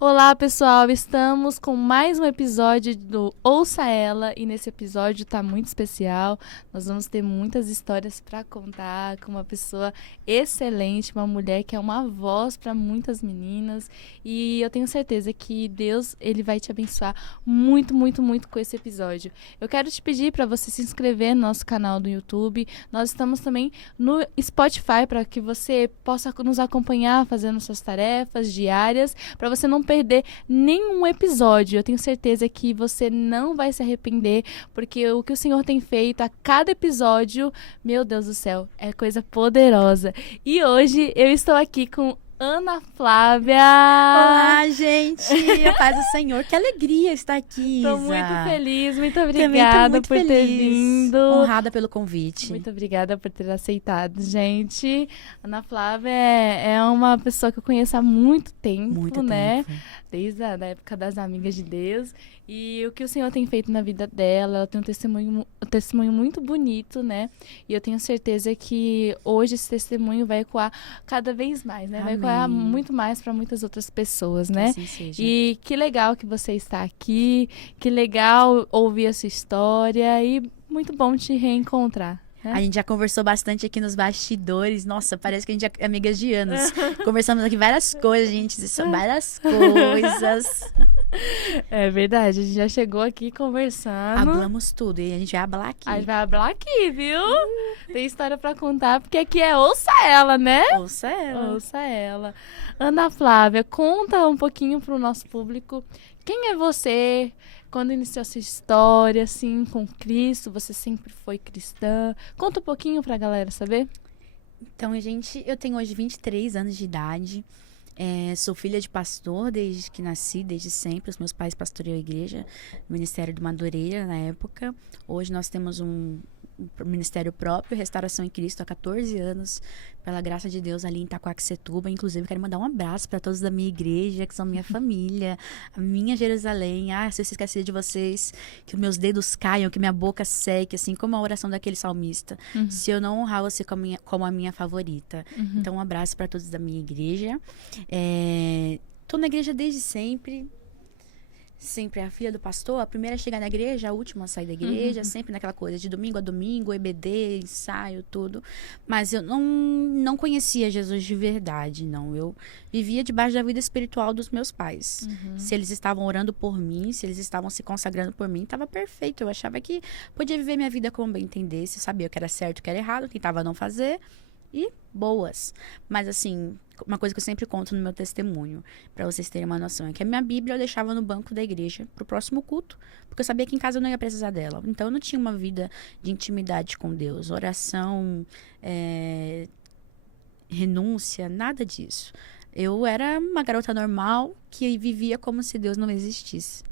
Olá, pessoal! Estamos com mais um episódio do Ouça Ela e nesse episódio tá muito especial. Nós vamos ter muitas histórias para contar com uma pessoa excelente, uma mulher que é uma voz para muitas meninas e eu tenho certeza que Deus ele vai te abençoar muito, muito, muito com esse episódio. Eu quero te pedir para você se inscrever no nosso canal do YouTube. Nós estamos também no Spotify para que você possa nos acompanhar fazendo suas tarefas diárias, para você não perder nenhum episódio. Eu tenho certeza que você não vai se arrepender, porque o que o Senhor tem feito a cada episódio, meu Deus do céu, é coisa poderosa. E hoje eu estou aqui com Ana Flávia. Olá, gente! A paz do Senhor. Que alegria estar aqui, Isa. Tô muito feliz, muito Também tô obrigada muito por ter feliz. vindo. Honrada pelo convite. Muito obrigada por ter aceitado, gente. Ana Flávia é uma pessoa que eu conheço há muito tempo, Muito né? tempo. Desde a da época das Amigas de Deus. E o que o Senhor tem feito na vida dela, ela tem um testemunho muito bonito, né? E eu tenho certeza que hoje esse testemunho vai ecoar cada vez mais, né? Vai Amém. ecoar muito mais para muitas outras pessoas, Que né? assim seja. E que legal que você está aqui, que legal ouvir a sua história e muito bom te reencontrar. A gente já conversou bastante aqui nos bastidores. Nossa, parece que a gente é amigas de anos. Conversamos aqui várias coisas, gente. Várias coisas. É verdade, a gente já chegou aqui conversando. Hablamos tudo e a gente vai hablar aqui. A gente vai falar aqui, viu? Tem história pra contar, porque aqui é Ouça Ela, né? Ouça ela. Ouça Ela. Ana Flávia, conta um pouquinho pro nosso público. Quem é você? Quando iniciou a sua história, assim, com Cristo? Você sempre foi cristã? Conta um pouquinho pra galera saber. Então, gente, eu tenho hoje 23 anos de idade. Sou filha de pastor desde que nasci, desde sempre. Os meus pais pastoreiam a igreja, no Ministério do Madureira, na época. Hoje nós temos um ministério próprio, Restauração em Cristo, há 14 anos, pela graça de Deus, ali em Itaquaquecetuba. Inclusive, quero mandar um abraço para todos da minha igreja, que são minha família, a minha Jerusalém. Se eu esquecer de vocês, que os meus dedos caiam, que minha boca seque, assim como a oração daquele salmista. Se eu não honrar você como a minha favorita. Então, um abraço para todos da minha igreja. Tô na igreja desde sempre. Sempre a filha do pastor, a primeira a chegar na igreja, a última a sair da igreja, sempre naquela coisa de domingo a domingo, EBD, ensaio, tudo. Mas eu não conhecia Jesus de verdade, não. Eu vivia debaixo da vida espiritual dos meus pais. Se eles estavam orando por mim, se eles estavam se consagrando por mim, estava perfeito. Eu achava que podia viver minha vida como bem entendesse, sabia o que era certo, o que era errado, tentava não fazer. E boas. Mas assim, uma coisa que eu sempre conto no meu testemunho, pra vocês terem uma noção, é que a minha Bíblia eu deixava no banco da igreja pro próximo culto, porque eu sabia que em casa eu não ia precisar dela. Então eu não tinha uma vida de intimidade com Deus, oração, renúncia, nada disso. Eu era uma garota normal que vivia como se Deus não existisse.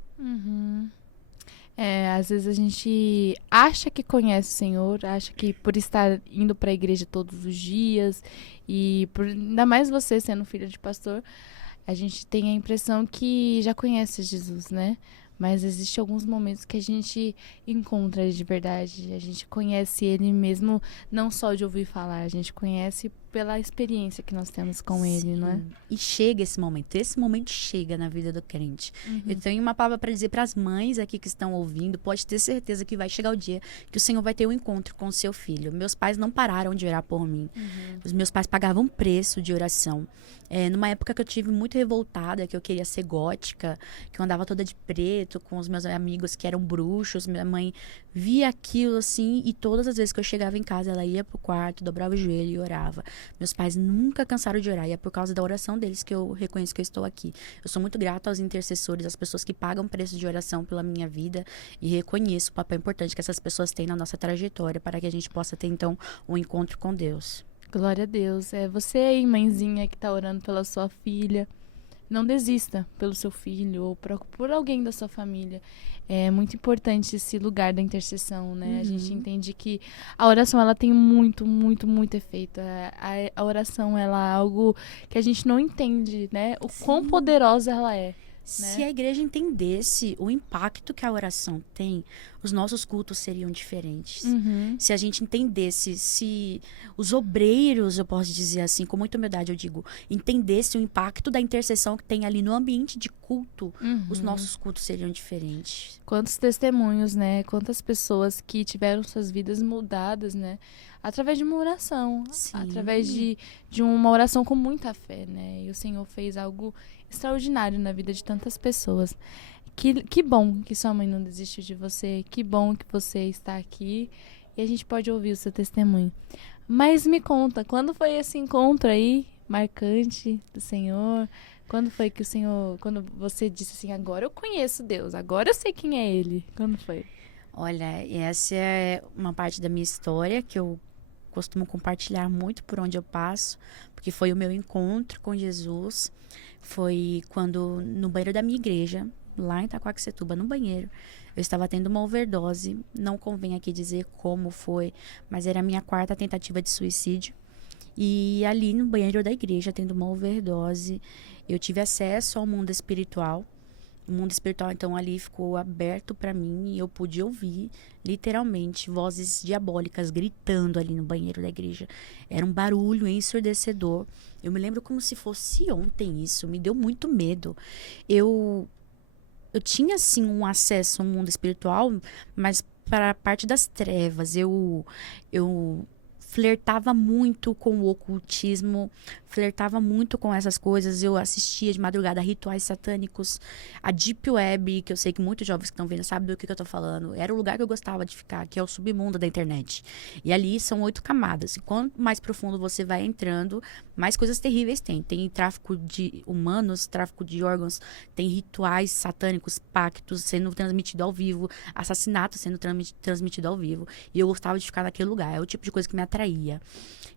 Às vezes a gente acha que conhece o Senhor, acha que por estar indo para a igreja todos os dias e ainda mais você sendo filha de pastor, a gente tem a impressão que já conhece Jesus, né? Mas existem alguns momentos que a gente encontra ele de verdade, a gente conhece ele mesmo, não só de ouvir falar, a gente conhece pela experiência que nós temos com ele, não é? E chega esse momento chega na vida do crente. Eu tenho uma palavra para dizer para as mães aqui que estão ouvindo, pode ter certeza que vai chegar o dia que o Senhor vai ter um encontro com o seu filho. Meus pais não pararam de orar por mim. Os meus pais pagavam um preço de oração. Numa época que eu tive muito revoltada, que eu queria ser gótica, que eu andava toda de preto com os meus amigos que eram bruxos, minha mãe via aquilo assim, e todas as vezes que eu chegava em casa, ela ia pro quarto, dobrava o joelho e orava. Meus pais nunca cansaram de orar, e é por causa da oração deles que eu reconheço que eu estou aqui. Eu sou muito grata aos intercessores, às pessoas que pagam preço de oração pela minha vida, e reconheço o papel importante que essas pessoas têm na nossa trajetória, para que a gente possa ter, então, um encontro com Deus. Glória a Deus. É você aí, mãezinha, que tá orando pela sua filha. Não desista pelo seu filho ou por alguém da sua família. É muito importante esse lugar da intercessão, né? A gente entende que a oração, ela tem muito, muito, muito efeito. A oração, ela é algo que a gente não entende, né? O quão poderosa ela é. Se a igreja entendesse o impacto que a oração tem, os nossos cultos seriam diferentes. Se a gente entendesse, se os obreiros, eu posso dizer assim, com muita humildade eu digo, entendesse o impacto da intercessão que tem ali no ambiente de culto, os nossos cultos seriam diferentes. Quantos testemunhos, né? Quantas pessoas que tiveram suas vidas mudadas, né? Através de uma oração. Sim. Através de uma oração com muita fé, né? E o Senhor fez algo extraordinário na vida de tantas pessoas. Que bom que sua mãe não desistiu de você. Que bom que você está aqui. E a gente pode ouvir o seu testemunho. Mas me conta, quando foi esse encontro aí, marcante do Senhor? Quando foi que o Senhor, quando você disse assim, agora eu conheço Deus, agora eu sei quem é Ele? Quando foi? Olha, essa é uma parte da minha história que eu costumo compartilhar muito por onde eu passo, porque foi o meu encontro com Jesus. Foi quando, no banheiro da minha igreja, lá em Itaquaquecetuba, no banheiro, eu estava tendo uma overdose. Não convém aqui dizer como foi, mas era a minha 4ª tentativa de suicídio. E ali no banheiro da igreja, tendo uma overdose, eu tive acesso ao mundo espiritual. O mundo espiritual, então, ali ficou aberto para mim e eu pude ouvir, literalmente, vozes diabólicas gritando ali no banheiro da igreja. Era um barulho ensurdecedor. Eu me lembro como se fosse ontem isso. Me deu muito medo. Eu tinha, sim, um acesso ao mundo espiritual, mas para a parte das trevas. Eu flertava muito com o ocultismo, flertava muito com essas coisas. Eu assistia de madrugada a rituais satânicos, a Deep Web, que eu sei que muitos jovens que estão vendo sabem do que eu tô falando. Era o lugar que eu gostava de ficar, que é o submundo da internet. E ali são 8 camadas. E quanto mais profundo você vai entrando, mais coisas terríveis tem. Tem tráfico de humanos, tráfico de órgãos, tem rituais satânicos, pactos sendo transmitido ao vivo, assassinatos sendo transmitido ao vivo. E eu gostava de ficar naquele lugar. É o tipo de coisa que me atraía.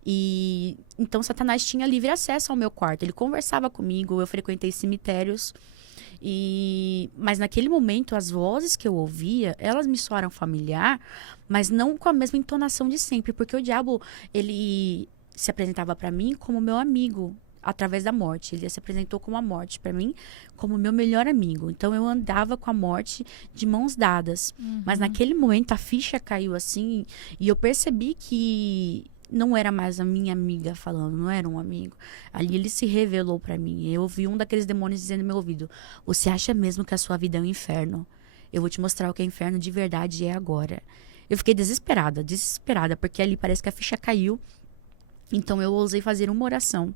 E então Satanás tinha livre acesso ao meu quarto. Ele conversava comigo, eu frequentei cemitérios. Mas naquele momento, as vozes que eu ouvia, elas me soaram familiar, mas não com a mesma entonação de sempre, porque o diabo, ele se apresentava para mim como meu amigo através da morte. Ele se apresentou como a morte para mim, como meu melhor amigo. Então eu andava com a morte de mãos dadas. Mas naquele momento a ficha caiu assim e eu percebi que não era mais a minha amiga falando, não era um amigo. Ali ele se revelou para mim. Eu ouvi um daqueles demônios dizendo no meu ouvido: "Você acha mesmo que a sua vida é um inferno? Eu vou te mostrar o que é inferno de verdade é agora." Eu fiquei desesperada, porque ali parece que a ficha caiu. Então eu ousei fazer uma oração.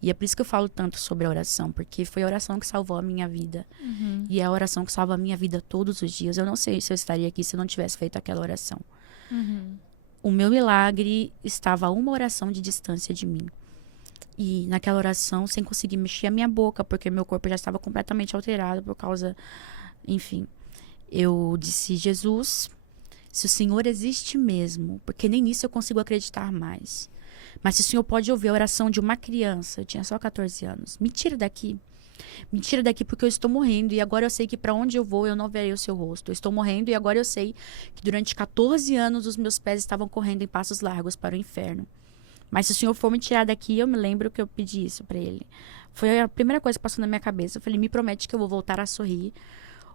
E é por isso que eu falo tanto sobre a oração, porque foi a oração que salvou a minha vida. E é a oração que salva a minha vida todos os dias. Eu não sei se eu estaria aqui se eu não tivesse feito aquela oração. O meu milagre estava a uma oração de distância de mim. E naquela oração, sem conseguir mexer a minha boca, porque meu corpo já estava completamente alterado por causa... Enfim, eu disse: "Jesus, se o Senhor existe mesmo, porque nem nisso eu consigo acreditar mais. Mas se o Senhor pode ouvir a oração de uma criança, eu tinha só 14 anos, me tira daqui. Me tira daqui porque eu estou morrendo e agora eu sei que para onde eu vou eu não verei o seu rosto. Eu estou morrendo e agora eu sei que durante 14 anos os meus pés estavam correndo em passos largos para o inferno. Mas se o Senhor for me tirar daqui, eu me lembro que eu pedi isso para Ele. Foi a primeira coisa que passou na minha cabeça. Eu falei: me promete que eu vou voltar a sorrir,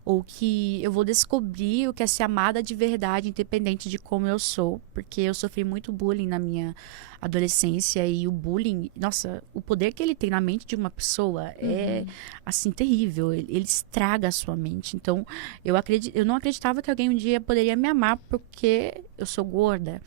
ou que eu vou descobrir o que é ser amada de verdade, independente de como eu sou, porque eu sofri muito bullying na minha adolescência, e o bullying, nossa, o poder que ele tem na mente de uma pessoa é, assim, terrível. Ele estraga a sua mente. Então, eu não acreditava que alguém um dia poderia me amar porque eu sou gorda.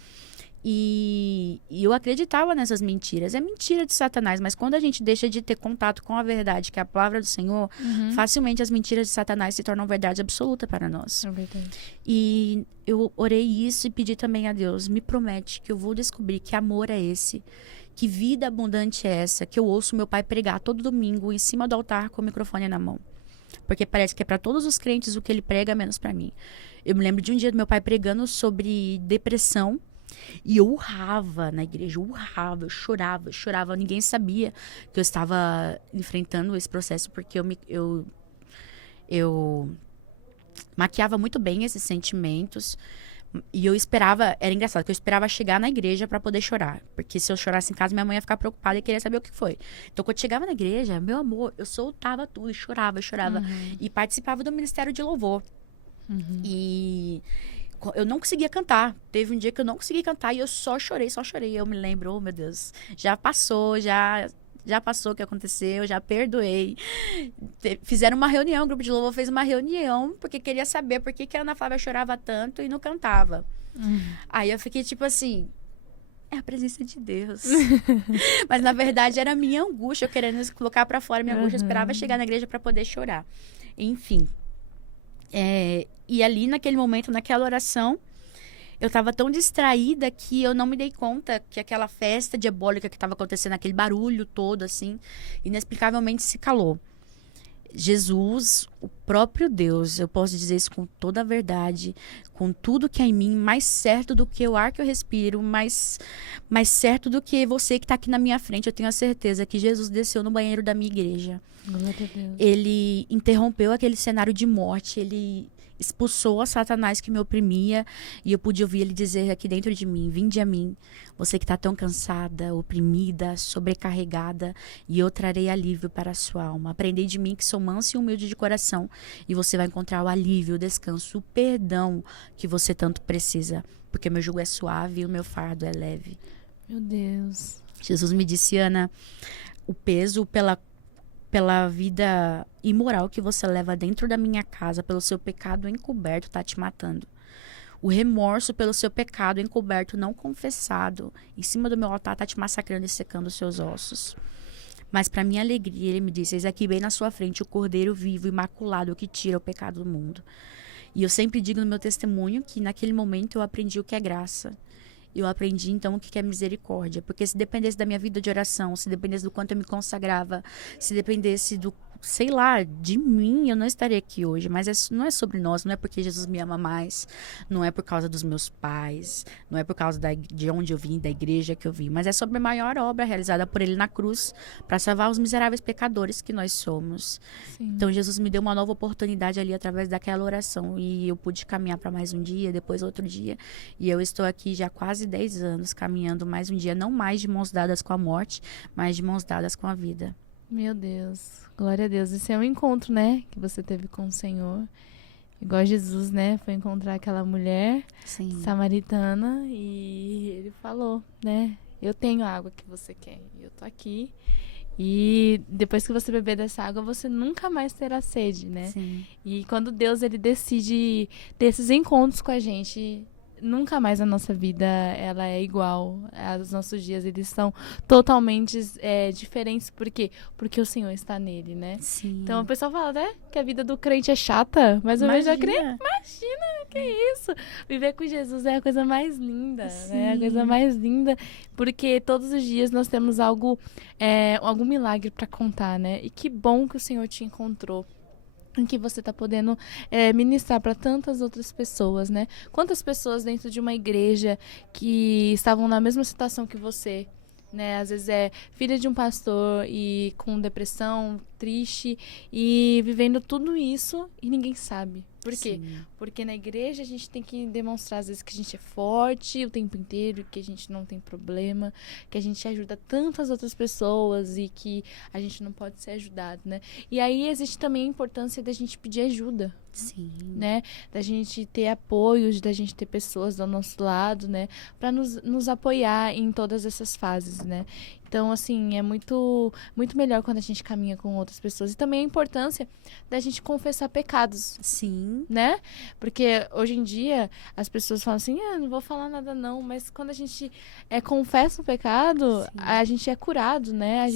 E eu acreditava nessas mentiras. É mentira de Satanás, mas quando a gente deixa de ter contato com a verdade, que é a palavra do Senhor, facilmente as mentiras de Satanás se tornam verdade absoluta para nós. É verdade. E eu orei isso e pedi também a Deus: me promete que eu vou descobrir que amor é esse, que vida abundante é essa, que eu ouço meu pai pregar todo domingo em cima do altar com o microfone na mão. Porque parece que é para todos os crentes o que ele prega, menos para mim. Eu me lembro de um dia do meu pai pregando sobre depressão. E eu urrava na igreja, eu chorava. Ninguém sabia que eu estava enfrentando esse processo, porque eu maquiava muito bem esses sentimentos. E eu esperava, era engraçado, que eu esperava chegar na igreja pra poder chorar. Porque se eu chorasse em casa, minha mãe ia ficar preocupada e queria saber o que foi. Então, quando eu chegava na igreja, meu amor, eu soltava tudo, e chorava, chorava. E participava do ministério de louvor. E eu não conseguia cantar. Teve um dia que eu não consegui cantar e eu só chorei, só chorei. Eu me lembro, oh meu Deus, já passou, já passou o que aconteceu, já perdoei. Fizeram uma reunião, o grupo de louvor fez uma reunião, porque queria saber por que a Ana Flávia chorava tanto e não cantava. Aí eu fiquei tipo assim, é a presença de Deus. Mas na verdade era a minha angústia, eu querendo colocar pra fora minha angústia, eu esperava chegar na igreja pra poder chorar. Enfim. E ali naquele momento, naquela oração, eu tava tão distraída que eu não me dei conta que aquela festa diabólica que tava acontecendo, aquele barulho todo, assim, inexplicavelmente se calou. Jesus, o próprio Deus, eu posso dizer isso com toda a verdade, com tudo que é em mim, mais certo do que o ar que eu respiro, mais certo do que você que tá aqui na minha frente. Eu tenho a certeza que Jesus desceu no banheiro da minha igreja. Glória a Deus. Ele interrompeu aquele cenário de morte, ele expulsou a Satanás que me oprimia, e eu pude ouvir ele dizer aqui dentro de mim, vinde a mim, você que está tão cansada, oprimida, sobrecarregada, e eu trarei alívio para a sua alma. Aprendei de mim que sou manso e humilde de coração, e você vai encontrar o alívio, o descanso, o perdão que você tanto precisa, porque meu jugo é suave e o meu fardo é leve. Meu Deus. Jesus me disse, Ana, o peso pela vida imoral que você leva dentro da minha casa, pelo seu pecado encoberto, tá te matando. O remorso pelo seu pecado encoberto, não confessado, em cima do meu altar, tá te massacrando e secando os seus ossos. Mas para minha alegria, ele me disse, eis aqui bem na sua frente o Cordeiro vivo, imaculado, que tira o pecado do mundo. E eu sempre digo no meu testemunho que naquele momento eu aprendi o que é graça. Eu aprendi, então, o que é misericórdia. Porque se dependesse da minha vida de oração, se dependesse do quanto eu me consagrava, se dependesse do, sei lá, de mim, eu não estaria aqui hoje. Mas não é sobre nós, não é porque Jesus me ama mais, não é por causa dos meus pais, não é por causa de onde eu vim, da igreja que eu vim, mas é sobre a maior obra realizada por ele na cruz, para salvar os miseráveis pecadores que nós somos. Sim. Então, Jesus me deu uma nova oportunidade ali através daquela oração. E eu pude caminhar para mais um dia, depois outro dia. E eu estou aqui já quase 10 anos, caminhando mais um dia, não mais de mãos dadas com a morte, mas de mãos dadas com a vida. Meu Deus, glória a Deus. Esse é um encontro, né, que você teve com o Senhor. Igual Jesus, né, foi encontrar aquela mulher samaritana e ele falou, né, eu tenho a água que você quer, eu tô aqui. E depois que você beber dessa água, você nunca mais terá sede, né? Sim. E quando Deus, ele decide ter esses encontros com a gente, nunca mais a nossa vida ela é igual. Os nossos dias eles são totalmente diferentes. Por quê? Porque o Senhor está nele, né? Sim. Então o pessoal fala, né, que a vida do crente é chata, mas eu vejo a crente, imagina, que isso? Viver com Jesus é a coisa mais linda, né? A coisa mais linda, porque todos os dias nós temos algum milagre para contar, né? E que bom que o Senhor te encontrou, em que você está podendo ministrar para tantas outras pessoas, né? Quantas pessoas dentro de uma igreja que estavam na mesma situação que você, né? Às vezes é filha de um pastor e com depressão, triste e vivendo tudo isso e ninguém sabe. Por quê? Sim. Porque na igreja a gente tem que demonstrar às vezes que a gente é forte o tempo inteiro, que a gente não tem problema, que a gente ajuda tantas outras pessoas e que a gente não pode ser ajudado, né? E aí existe também a importância da gente pedir ajuda. Sim. Né? Da gente ter apoios, da gente ter pessoas ao nosso lado, né? Para nos apoiar em todas essas fases, né? Então, assim, é muito, muito melhor quando a gente caminha com outras pessoas. E também a importância da gente confessar pecados. Sim. Né? Porque hoje em dia as pessoas falam assim, não vou falar nada não. Mas quando a gente confessa o pecado, a gente é curado, né? A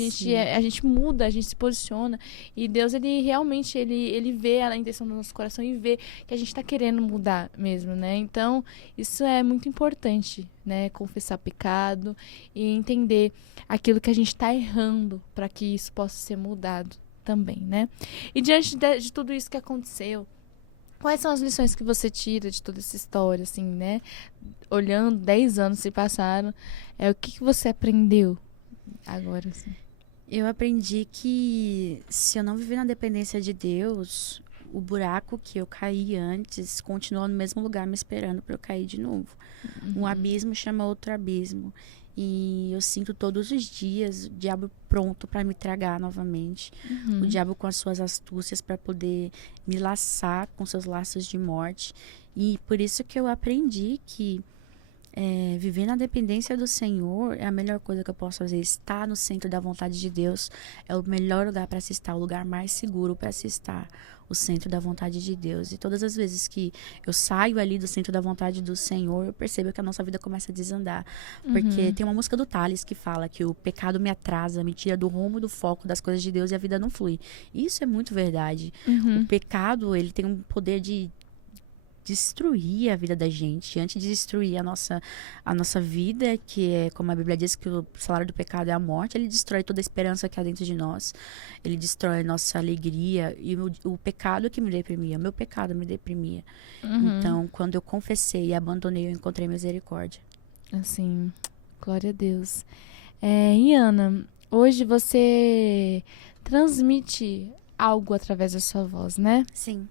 gente muda, a gente se posiciona. E Deus, ele realmente, ele vê a intenção do nosso coração e vê que a gente está querendo mudar mesmo, né? Então, isso é muito importante, né? Confessar pecado e entender aquilo que a gente está errando para que isso possa ser mudado também, né? E diante de tudo isso que aconteceu, quais são as lições que você tira de toda essa história, assim, né? Olhando, 10 anos se passaram, o que você aprendeu agora, assim? Eu aprendi que se eu não viver na dependência de Deus, o buraco que eu caí antes continua no mesmo lugar me esperando para eu cair de novo. Um abismo chama outro abismo. E eu sinto todos os dias o diabo pronto para me tragar novamente. O diabo com as suas astúcias para poder me laçar com seus laços de morte. E por isso que eu aprendi que viver na dependência do Senhor é a melhor coisa que eu posso fazer. Estar no centro da vontade de Deus é o melhor lugar para se estar, o lugar mais seguro para se estar. O centro da vontade de Deus. E todas as vezes que eu saio ali do centro da vontade do Senhor, eu percebo que a nossa vida começa a desandar. Porque tem uma música do Thales que fala que o pecado me atrasa, me tira do rumo, do foco das coisas de Deus e a vida não flui. E isso é muito verdade. O pecado, ele tem um poder de destruir a vida da gente, antes de destruir a nossa vida, que é, como a Bíblia diz, que o salário do pecado é a morte, ele destrói toda a esperança que há dentro de nós, ele destrói a nossa alegria, e o pecado que me deprimia, o meu pecado me deprimia. Então, quando eu confessei e abandonei, eu encontrei misericórdia. Assim, glória a Deus. E Ana, hoje você transmite algo através da sua voz, né? Sim.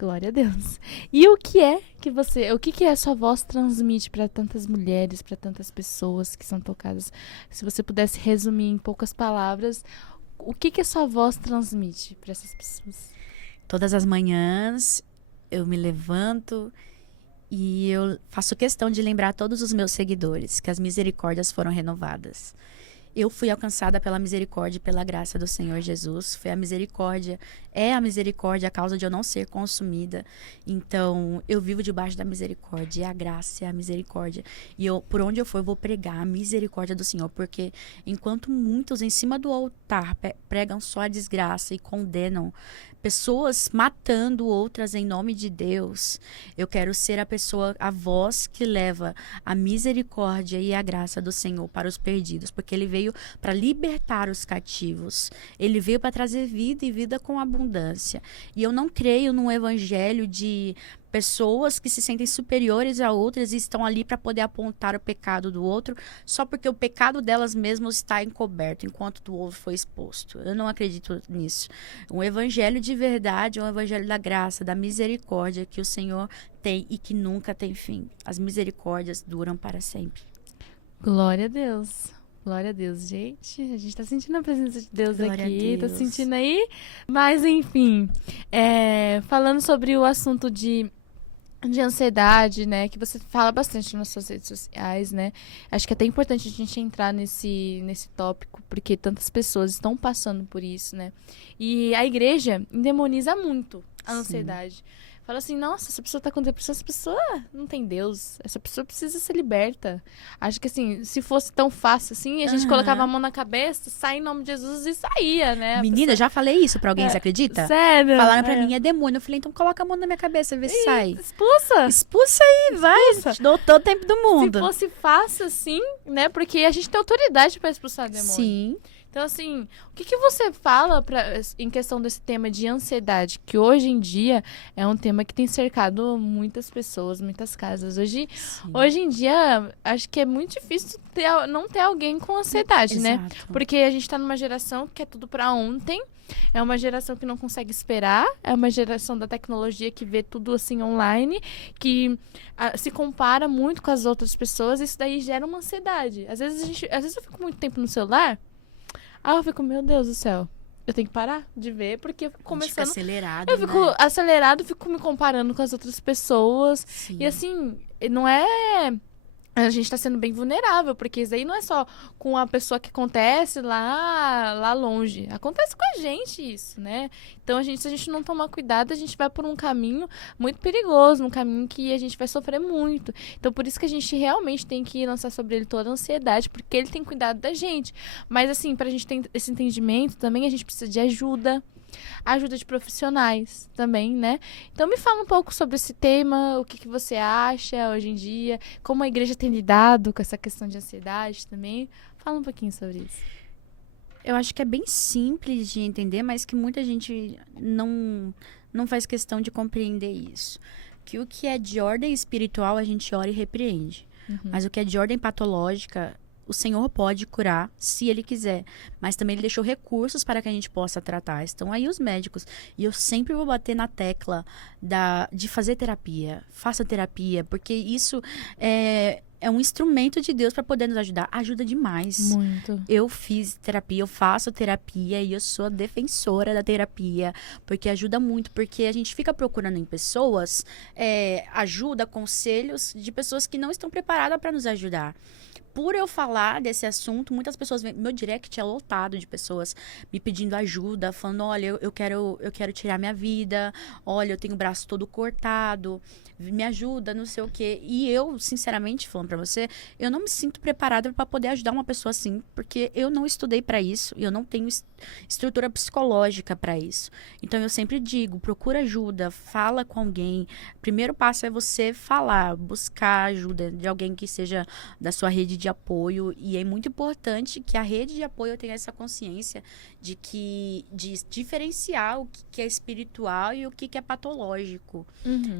Glória a Deus. E o que a sua voz transmite para tantas mulheres, para tantas pessoas que são tocadas? Se você pudesse resumir em poucas palavras, o que a sua voz transmite para essas pessoas? Todas as manhãs eu me levanto e eu faço questão de lembrar a todos os meus seguidores que as misericórdias foram renovadas. Eu fui alcançada pela misericórdia e pela graça do Senhor Jesus. Foi a misericórdia, é a misericórdia a causa de eu não ser consumida. Então, eu vivo debaixo da misericórdia, e a graça é a misericórdia. E por onde eu for, eu vou pregar a misericórdia do Senhor, porque enquanto muitos em cima do altar pregam só a desgraça e condenam pessoas matando outras em nome de Deus, eu quero ser a voz que leva a misericórdia e a graça do Senhor para os perdidos, porque Ele veio para libertar os cativos, Ele veio para trazer vida e vida com abundância. E eu não creio num evangelho de pessoas que se sentem superiores a outras e estão ali para poder apontar o pecado do outro só porque o pecado delas mesmas está encoberto, enquanto do outro foi exposto. Eu não acredito nisso. Um evangelho de verdade é um evangelho da graça, da misericórdia que o Senhor tem e que nunca tem fim. As misericórdias duram para sempre. Glória a Deus. Glória a Deus, gente. A gente tá sentindo a presença de Deus Glória aqui. a Deus. Tá sentindo aí? Mas, enfim, falando sobre o assunto de ansiedade, né, que você fala bastante nas suas redes sociais, né, acho que é até importante a gente entrar nesse tópico, porque tantas pessoas estão passando por isso, né, e a igreja endemoniza muito a ansiedade. Fala assim, nossa, essa pessoa tá com depressão, essa pessoa não tem Deus, essa pessoa precisa ser liberta. Acho que assim, se fosse tão fácil assim, a gente colocava a mão na cabeça, saia em nome de Jesus e saía, né? Menina, já falei isso pra alguém, você acredita? Sério? Falaram pra mim, é demônio. Eu falei, então coloca a mão na minha cabeça e vê se sai. Expulsa! Expulsa aí, vai. Te dou todo o tempo do mundo. Se fosse fácil assim, né? Porque a gente tem autoridade pra expulsar demônio. Sim. Então, assim, o que você fala em questão desse tema de ansiedade, que hoje em dia é um tema que tem cercado muitas pessoas, muitas casas. Hoje em dia, acho que é muito difícil não ter alguém com ansiedade, né? Porque a gente tá numa geração que é tudo pra ontem, é uma geração que não consegue esperar, é uma geração da tecnologia que vê tudo assim online, que se compara muito com as outras pessoas, e isso daí gera uma ansiedade. Às vezes eu fico muito tempo no celular, eu fico, meu Deus do céu, eu tenho que parar de ver, porque eu fico começando... Fica acelerado, eu fico acelerado, fico me comparando com as outras pessoas. Sim. E assim, não é... A gente tá sendo bem vulnerável, porque isso aí não é só com a pessoa que acontece lá longe. Acontece com a gente isso, né? Então, se a gente não tomar cuidado, a gente vai por um caminho muito perigoso, um caminho que a gente vai sofrer muito. Então, por isso que a gente realmente tem que lançar sobre ele toda a ansiedade, porque ele tem cuidado da gente. Mas, assim, pra gente ter esse entendimento também, a gente precisa de ajuda de profissionais também, né? Então me fala um pouco sobre esse tema, o que você acha hoje em dia, como a igreja tem lidado com essa questão de ansiedade também. Fala um pouquinho sobre isso. Eu acho que é bem simples de entender, mas que muita gente não faz questão de compreender isso. Que o que é de ordem espiritual a gente ora e repreende. Mas o que é de ordem patológica, o Senhor pode curar, se Ele quiser. Mas também Ele deixou recursos para que a gente possa tratar. Estão aí os médicos. E eu sempre vou bater na tecla de fazer terapia. Faça terapia, porque isso é um instrumento de Deus para poder nos ajudar. Ajuda demais. Muito. Eu fiz terapia, eu faço terapia e eu sou defensora da terapia, porque ajuda muito, porque a gente fica procurando em pessoas ajuda, conselhos de pessoas que não estão preparadas para nos ajudar. Por eu falar desse assunto, muitas pessoas vêm, meu direct é lotado de pessoas me pedindo ajuda, falando, olha, eu quero tirar minha vida, olha, eu tenho o braço todo cortado, me ajuda, não sei o quê. E eu, sinceramente, falando pra você, eu não me sinto preparada para poder ajudar uma pessoa assim, porque eu não estudei para isso, e eu não tenho estrutura psicológica para isso. Então eu sempre digo, procura ajuda, fala com alguém. Primeiro passo é você falar, buscar ajuda de alguém que seja da sua rede de apoio, e é muito importante que a rede de apoio tenha essa consciência de diferenciar o que é espiritual e o que é patológico.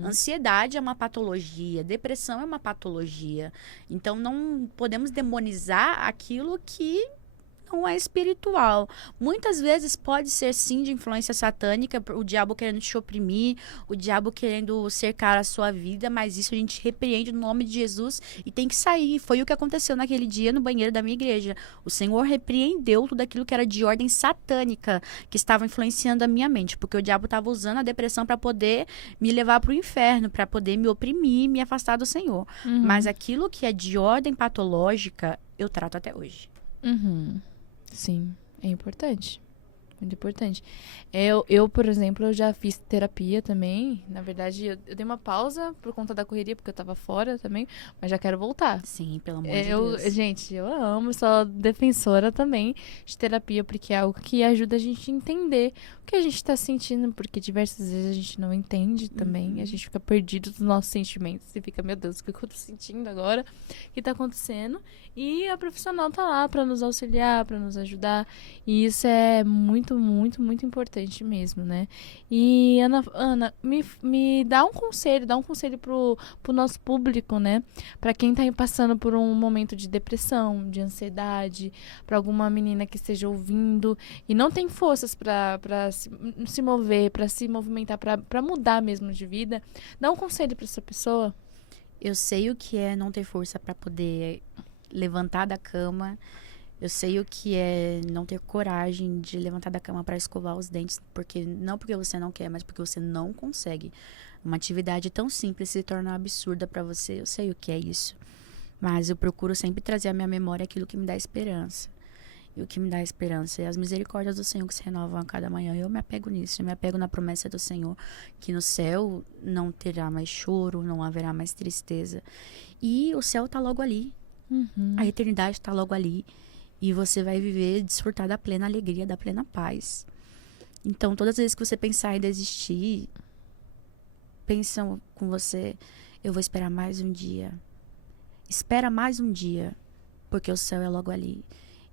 Ansiedade é uma patologia, depressão é uma patologia. Então não podemos demonizar aquilo que não é espiritual. Muitas vezes pode ser sim de influência satânica, o diabo querendo te oprimir, o diabo querendo cercar a sua vida, mas isso a gente repreende no nome de Jesus e tem que sair. Foi o que aconteceu naquele dia no banheiro da minha igreja. O Senhor repreendeu tudo aquilo que era de ordem satânica, que estava influenciando a minha mente, porque o diabo estava usando a depressão para poder me levar para o inferno, para poder me oprimir, me afastar do Senhor. Mas aquilo que é de ordem patológica, eu trato até hoje. Sim, é importante. Muito importante. Por exemplo, eu já fiz terapia também. Na verdade, eu dei uma pausa por conta da correria, porque eu tava fora também, mas já quero voltar. Sim, pelo amor de Deus. Gente, eu amo, sou defensora também de terapia, porque é algo que ajuda a gente a entender o que a gente tá sentindo, porque diversas vezes a gente não entende também, a gente fica perdido dos nossos sentimentos e fica, meu Deus, o que eu tô sentindo agora? O que tá acontecendo? E a profissional tá lá pra nos auxiliar, pra nos ajudar, e isso é muito, muito, muito importante mesmo, né? E, Ana, me dá um conselho pro nosso público, né? Pra quem tá passando por um momento de depressão, de ansiedade, pra alguma menina que esteja ouvindo e não tem forças pra se mover, pra se movimentar, pra mudar mesmo de vida. Dá um conselho pra essa pessoa? Eu sei o que é não ter força para poder levantar da cama. Eu sei o que é não ter coragem de levantar da cama para escovar os dentes, não porque você não quer, mas porque você não consegue. Uma atividade tão simples se torna absurda para você. Eu sei o que é isso. Mas eu procuro sempre trazer à minha memória aquilo que me dá esperança. E o que me dá esperança é as misericórdias do Senhor que se renovam a cada manhã. Eu me apego nisso, eu me apego na promessa do Senhor, que no céu não terá mais choro, não haverá mais tristeza. E o céu está logo ali. A eternidade está logo ali. E você vai viver, desfrutar da plena alegria, da plena paz. Então, todas as vezes que você pensar em desistir, pensa com você, eu vou esperar mais um dia. Espera mais um dia, porque o céu é logo ali.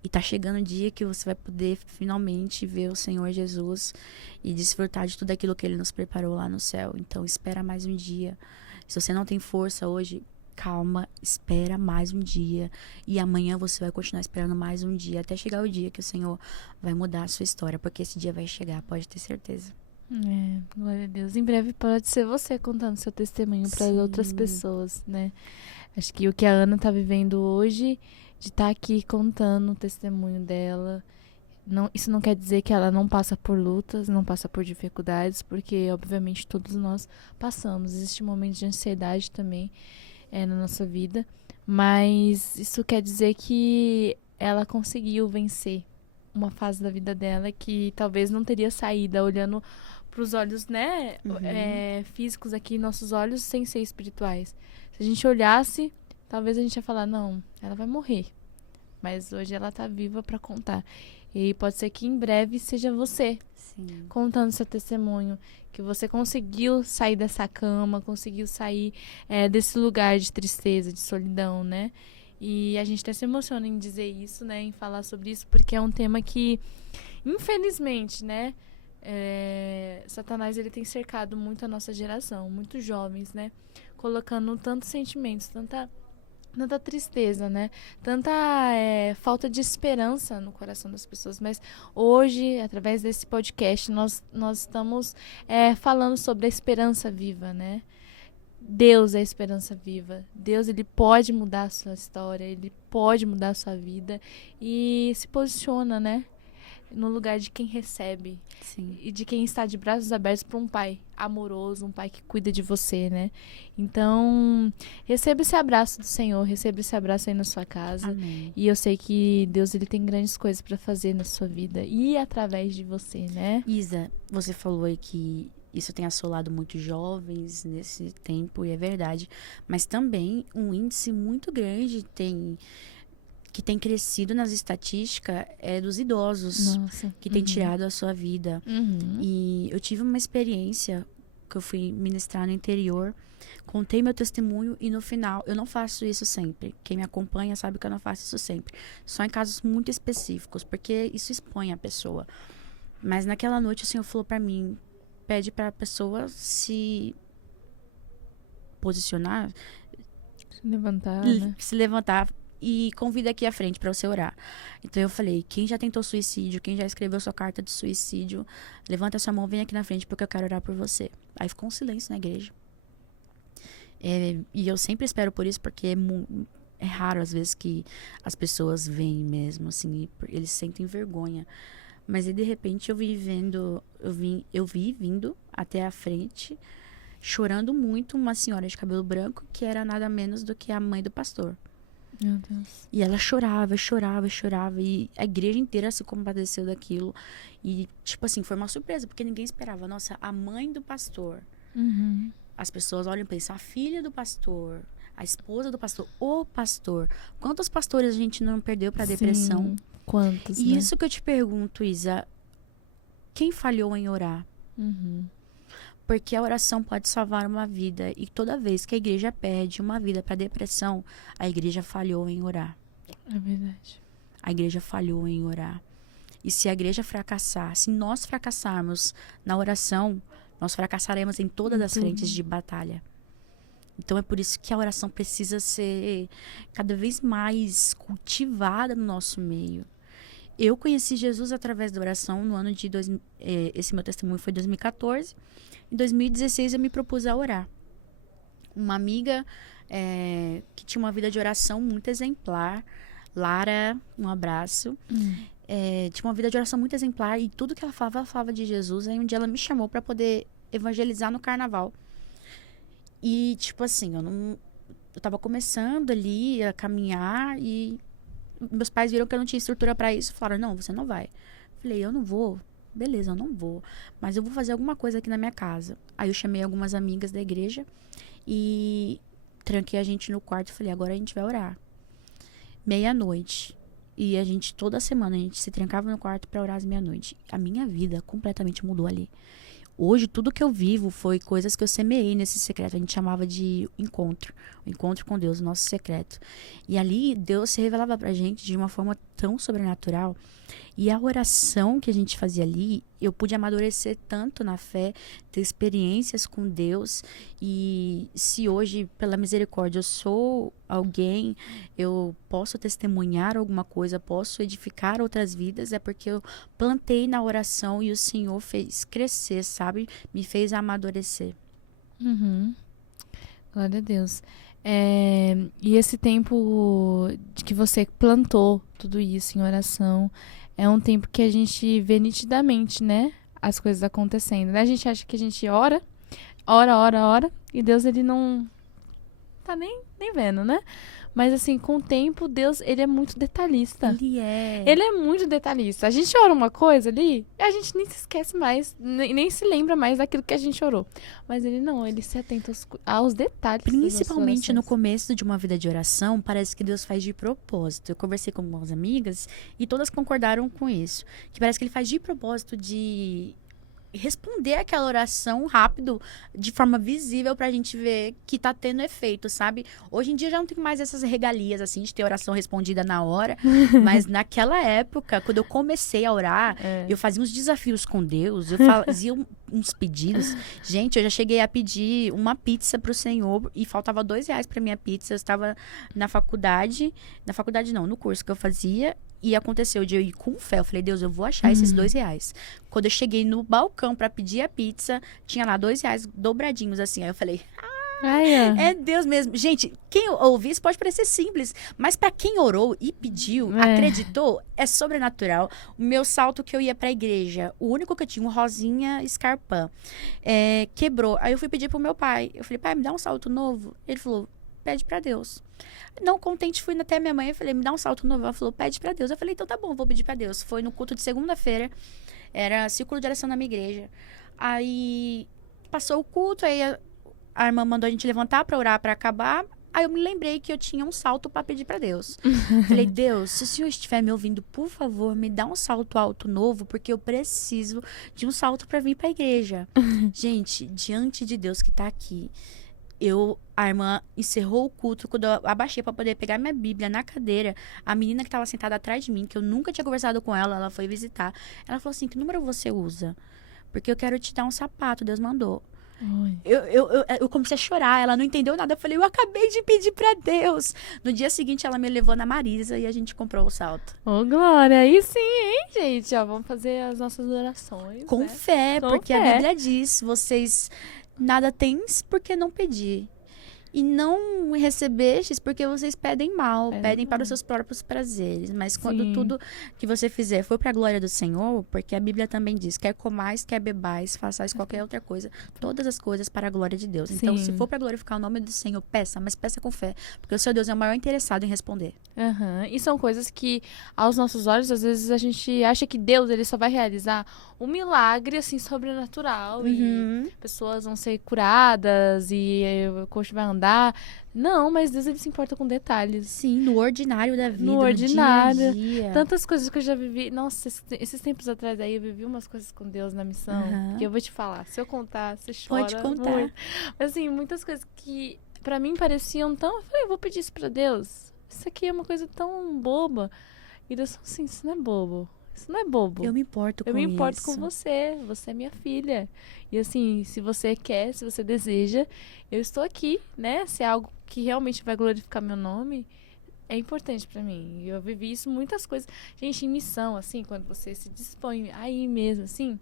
E tá chegando o dia que você vai poder finalmente ver o Senhor Jesus e desfrutar de tudo aquilo que Ele nos preparou lá no céu. Então, espera mais um dia. Se você não tem força hoje, calma, espera mais um dia. E amanhã você vai continuar esperando mais um dia, até chegar o dia que o Senhor vai mudar a sua história, porque esse dia vai chegar, pode ter certeza. Glória a Deus. Em breve pode ser você contando seu testemunho para outras pessoas, né? Acho que o que a Ana tá vivendo hoje, de estar aqui contando o testemunho dela, isso não quer dizer que ela não passa por lutas, não passa por dificuldades, porque obviamente todos nós passamos. Existe momentos de ansiedade também na nossa vida, mas isso quer dizer que ela conseguiu vencer uma fase da vida dela que talvez não teria saída, olhando para os olhos, né, físicos aqui, nossos olhos, sem ser espirituais. Se a gente olhasse, talvez a gente ia falar, não, ela vai morrer. Mas hoje ela tá viva para contar. E pode ser que em breve seja você contando seu testemunho, que você conseguiu sair dessa cama, conseguiu sair desse lugar de tristeza, de solidão, né? E a gente até se emociona em dizer isso, né? Em falar sobre isso, porque é um tema que, infelizmente, né? Satanás, ele tem cercado muito a nossa geração, muitos jovens, né? Colocando tantos sentimentos, tanta tristeza, né? Tanta falta de esperança no coração das pessoas. Mas hoje, através desse podcast, nós estamos falando sobre a esperança viva, né? Deus é a esperança viva. Deus, ele pode mudar a sua história, ele pode mudar a sua vida e se posiciona, né? No lugar de quem recebe. Sim. E de quem está de braços abertos para um pai amoroso, um pai que cuida de você, né? Então, receba esse abraço do Senhor, receba esse abraço aí na sua casa. Amém. E eu sei que Deus, ele tem grandes coisas para fazer na sua vida e através de você, né? Isa, você falou aí que isso tem assolado muitos jovens nesse tempo, e é verdade. Mas também um índice muito grande que tem crescido nas estatísticas é dos idosos. Nossa. Que tem tirado a sua vida. Uhum. E eu tive uma experiência que eu fui ministrar no interior, contei meu testemunho e no final, eu não faço isso sempre. Quem me acompanha sabe que eu não faço isso sempre. Só em casos muito específicos, porque isso expõe a pessoa. Mas naquela noite o Senhor falou pra mim, pede pra pessoa se posicionar, Levantar, se levantar e convida aqui à frente pra você orar. Então eu falei, quem já tentou suicídio, quem já escreveu sua carta de suicídio, levanta sua mão, vem aqui na frente porque eu quero orar por você. Aí ficou um silêncio na igreja. E eu sempre espero por isso, porque é raro às vezes que as pessoas vêm mesmo, assim, eles sentem vergonha. Mas aí, de repente eu vi vindo até a frente, chorando muito, uma senhora de cabelo branco, que era nada menos do que a mãe do pastor. Meu Deus. E ela chorava, chorava, chorava. E a igreja inteira se compadeceu daquilo. E, tipo assim, foi uma surpresa, porque ninguém esperava. Nossa, a mãe do pastor. Uhum. As pessoas olham e pensam, a filha do pastor, a esposa do pastor, o pastor. Quantos pastores a gente não perdeu pra depressão? Sim. Quantos, E né? isso que eu te pergunto, Isa, quem falhou em orar? Uhum. Porque a oração pode salvar uma vida. E toda vez que a igreja perde uma vida para depressão, a igreja falhou em orar. É verdade. A igreja falhou em orar. E se a igreja fracassar, se nós fracassarmos na oração, nós fracassaremos em todas as frentes de batalha. Então é por isso que a oração precisa ser cada vez mais cultivada no nosso meio. Eu conheci Jesus através da oração no ano de... esse meu testemunho foi em 2014. Em 2016 eu me propus a orar. Uma amiga que tinha uma vida de oração muito exemplar, Lara, um abraço. Tinha uma vida de oração muito exemplar e tudo que ela falava de Jesus. Aí um dia ela me chamou para poder evangelizar no carnaval. E tipo assim, eu tava começando ali a caminhar e meus pais viram que eu não tinha estrutura para isso. Falaram, não, você não vai. Falei, eu não vou. Beleza, eu não vou. Mas eu vou fazer alguma coisa aqui na minha casa. Aí eu chamei algumas amigas da igreja e tranquei a gente no quarto e falei, agora a gente vai orar. Meia-noite. E a gente, toda semana, a gente se trancava no quarto para orar às meia-noite. A minha vida completamente mudou ali. Hoje, tudo que eu vivo foi coisas que eu semeei nesse secreto. A gente chamava de encontro. O encontro com Deus, o nosso secreto. E ali, Deus se revelava pra gente de uma forma tão sobrenatural. E a oração que a gente fazia ali, eu pude amadurecer tanto na fé, ter experiências com Deus. E se hoje, pela misericórdia, eu sou alguém, eu posso testemunhar alguma coisa, posso edificar outras vidas, é porque eu plantei na oração e o Senhor fez crescer, sabe? Me fez amadurecer. Uhum. Glória a Deus. E esse tempo de que você plantou tudo isso em oração, é um tempo que a gente vê nitidamente, né? As coisas acontecendo, né? A gente acha que a gente ora, e Deus, ele não tá nem vendo, né? Mas assim, com o tempo, Deus, ele é muito detalhista. Ele é muito detalhista. A gente ora uma coisa ali, a gente nem se esquece mais, nem se lembra mais daquilo que a gente orou. Mas ele não, ele se atenta aos detalhes. Principalmente no começo de uma vida de oração, parece que Deus faz de propósito. Eu conversei com algumas amigas e todas concordaram com isso. Que parece que ele faz de propósito de responder aquela oração rápido, de forma visível, pra gente ver que tá tendo efeito, sabe? Hoje em dia já não tem mais essas regalias, assim, de ter oração respondida na hora. Mas naquela época, quando eu comecei a orar, eu fazia uns desafios com Deus, eu fazia uns pedidos. Gente, eu já cheguei a pedir uma pizza pro Senhor e faltava R$ 2 pra minha pizza. Eu estava na faculdade não, no curso que eu fazia. E aconteceu de eu ir com fé. Eu falei, Deus, eu vou achar esses R$ 2. Quando eu cheguei no balcão pra pedir a pizza, tinha lá R$ 2 dobradinhos assim. Aí eu falei, é Deus mesmo. Gente, quem ouvir isso pode parecer simples, mas pra quem orou e pediu, acreditou, é sobrenatural. O meu salto que eu ia pra igreja, o único que eu tinha, um rosinha Scarpin, quebrou. Aí eu fui pedir pro meu pai. Eu falei, pai, me dá um salto novo. Ele falou, pede pra Deus. Não contente, fui até minha mãe e falei, me dá um salto novo. Ela falou, pede pra Deus. Eu falei, então tá bom, vou pedir pra Deus. Foi no culto de segunda-feira, era círculo de oração na minha igreja. Aí passou o culto, aí a irmã mandou a gente levantar pra orar, pra acabar. Aí eu me lembrei que eu tinha um salto pra pedir pra Deus. Falei, Deus, se o Senhor estiver me ouvindo, por favor, me dá um salto alto novo, porque eu preciso de um salto pra vir pra igreja. Gente, diante de Deus que tá aqui, a irmã encerrou o culto, quando eu abaixei pra poder pegar minha Bíblia na cadeira, a menina que tava sentada atrás de mim, que eu nunca tinha conversado com ela, ela foi visitar. Ela falou assim, que número você usa? Porque eu quero te dar um sapato, Deus mandou. Eu comecei a chorar, ela não entendeu nada. Eu falei, eu acabei de pedir pra Deus. No dia seguinte, ela me levou na Marisa e a gente comprou o salto. Glória, aí sim, hein, gente? Ó, vamos fazer as nossas orações. Com fé, porque a Bíblia diz, vocês nada tens porque não pedir. E não recebestes porque vocês pedem mal, pedem para os seus próprios prazeres. Mas quando tudo que você fizer for para a glória do Senhor, porque a Bíblia também diz, quer comais, quer bebais, façais qualquer outra coisa, todas as coisas para a glória de Deus. Então, se for para glorificar o nome do Senhor, peça, mas peça com fé, porque o seu Deus é o maior interessado em responder. E são coisas que, aos nossos olhos, às vezes a gente acha que Deus ele só vai realizar um milagre, assim, sobrenatural. E pessoas vão ser curadas e o coxo vai andar. Não, mas Deus ele se importa com detalhes. Sim, no ordinário da vida, no ordinário. Dia a dia. Tantas coisas que eu já vivi. Nossa, esses tempos atrás aí eu vivi umas coisas com Deus na missão. Que eu vou te falar. Se eu contar, você chora. Pode contar. Muito. Mas assim, muitas coisas que pra mim pareciam tão... Eu falei, eu vou pedir isso pra Deus. Isso aqui é uma coisa tão boba. E Deus falou assim, isso não é bobo. Isso não é bobo. Eu me importo com isso. Eu me importo com você. Você é minha filha. E assim, se você quer, se você deseja, eu estou aqui, né? Se é algo que realmente vai glorificar meu nome, é importante pra mim. Eu vivi isso, muitas coisas. Gente, em missão, assim, quando você se dispõe aí mesmo, assim...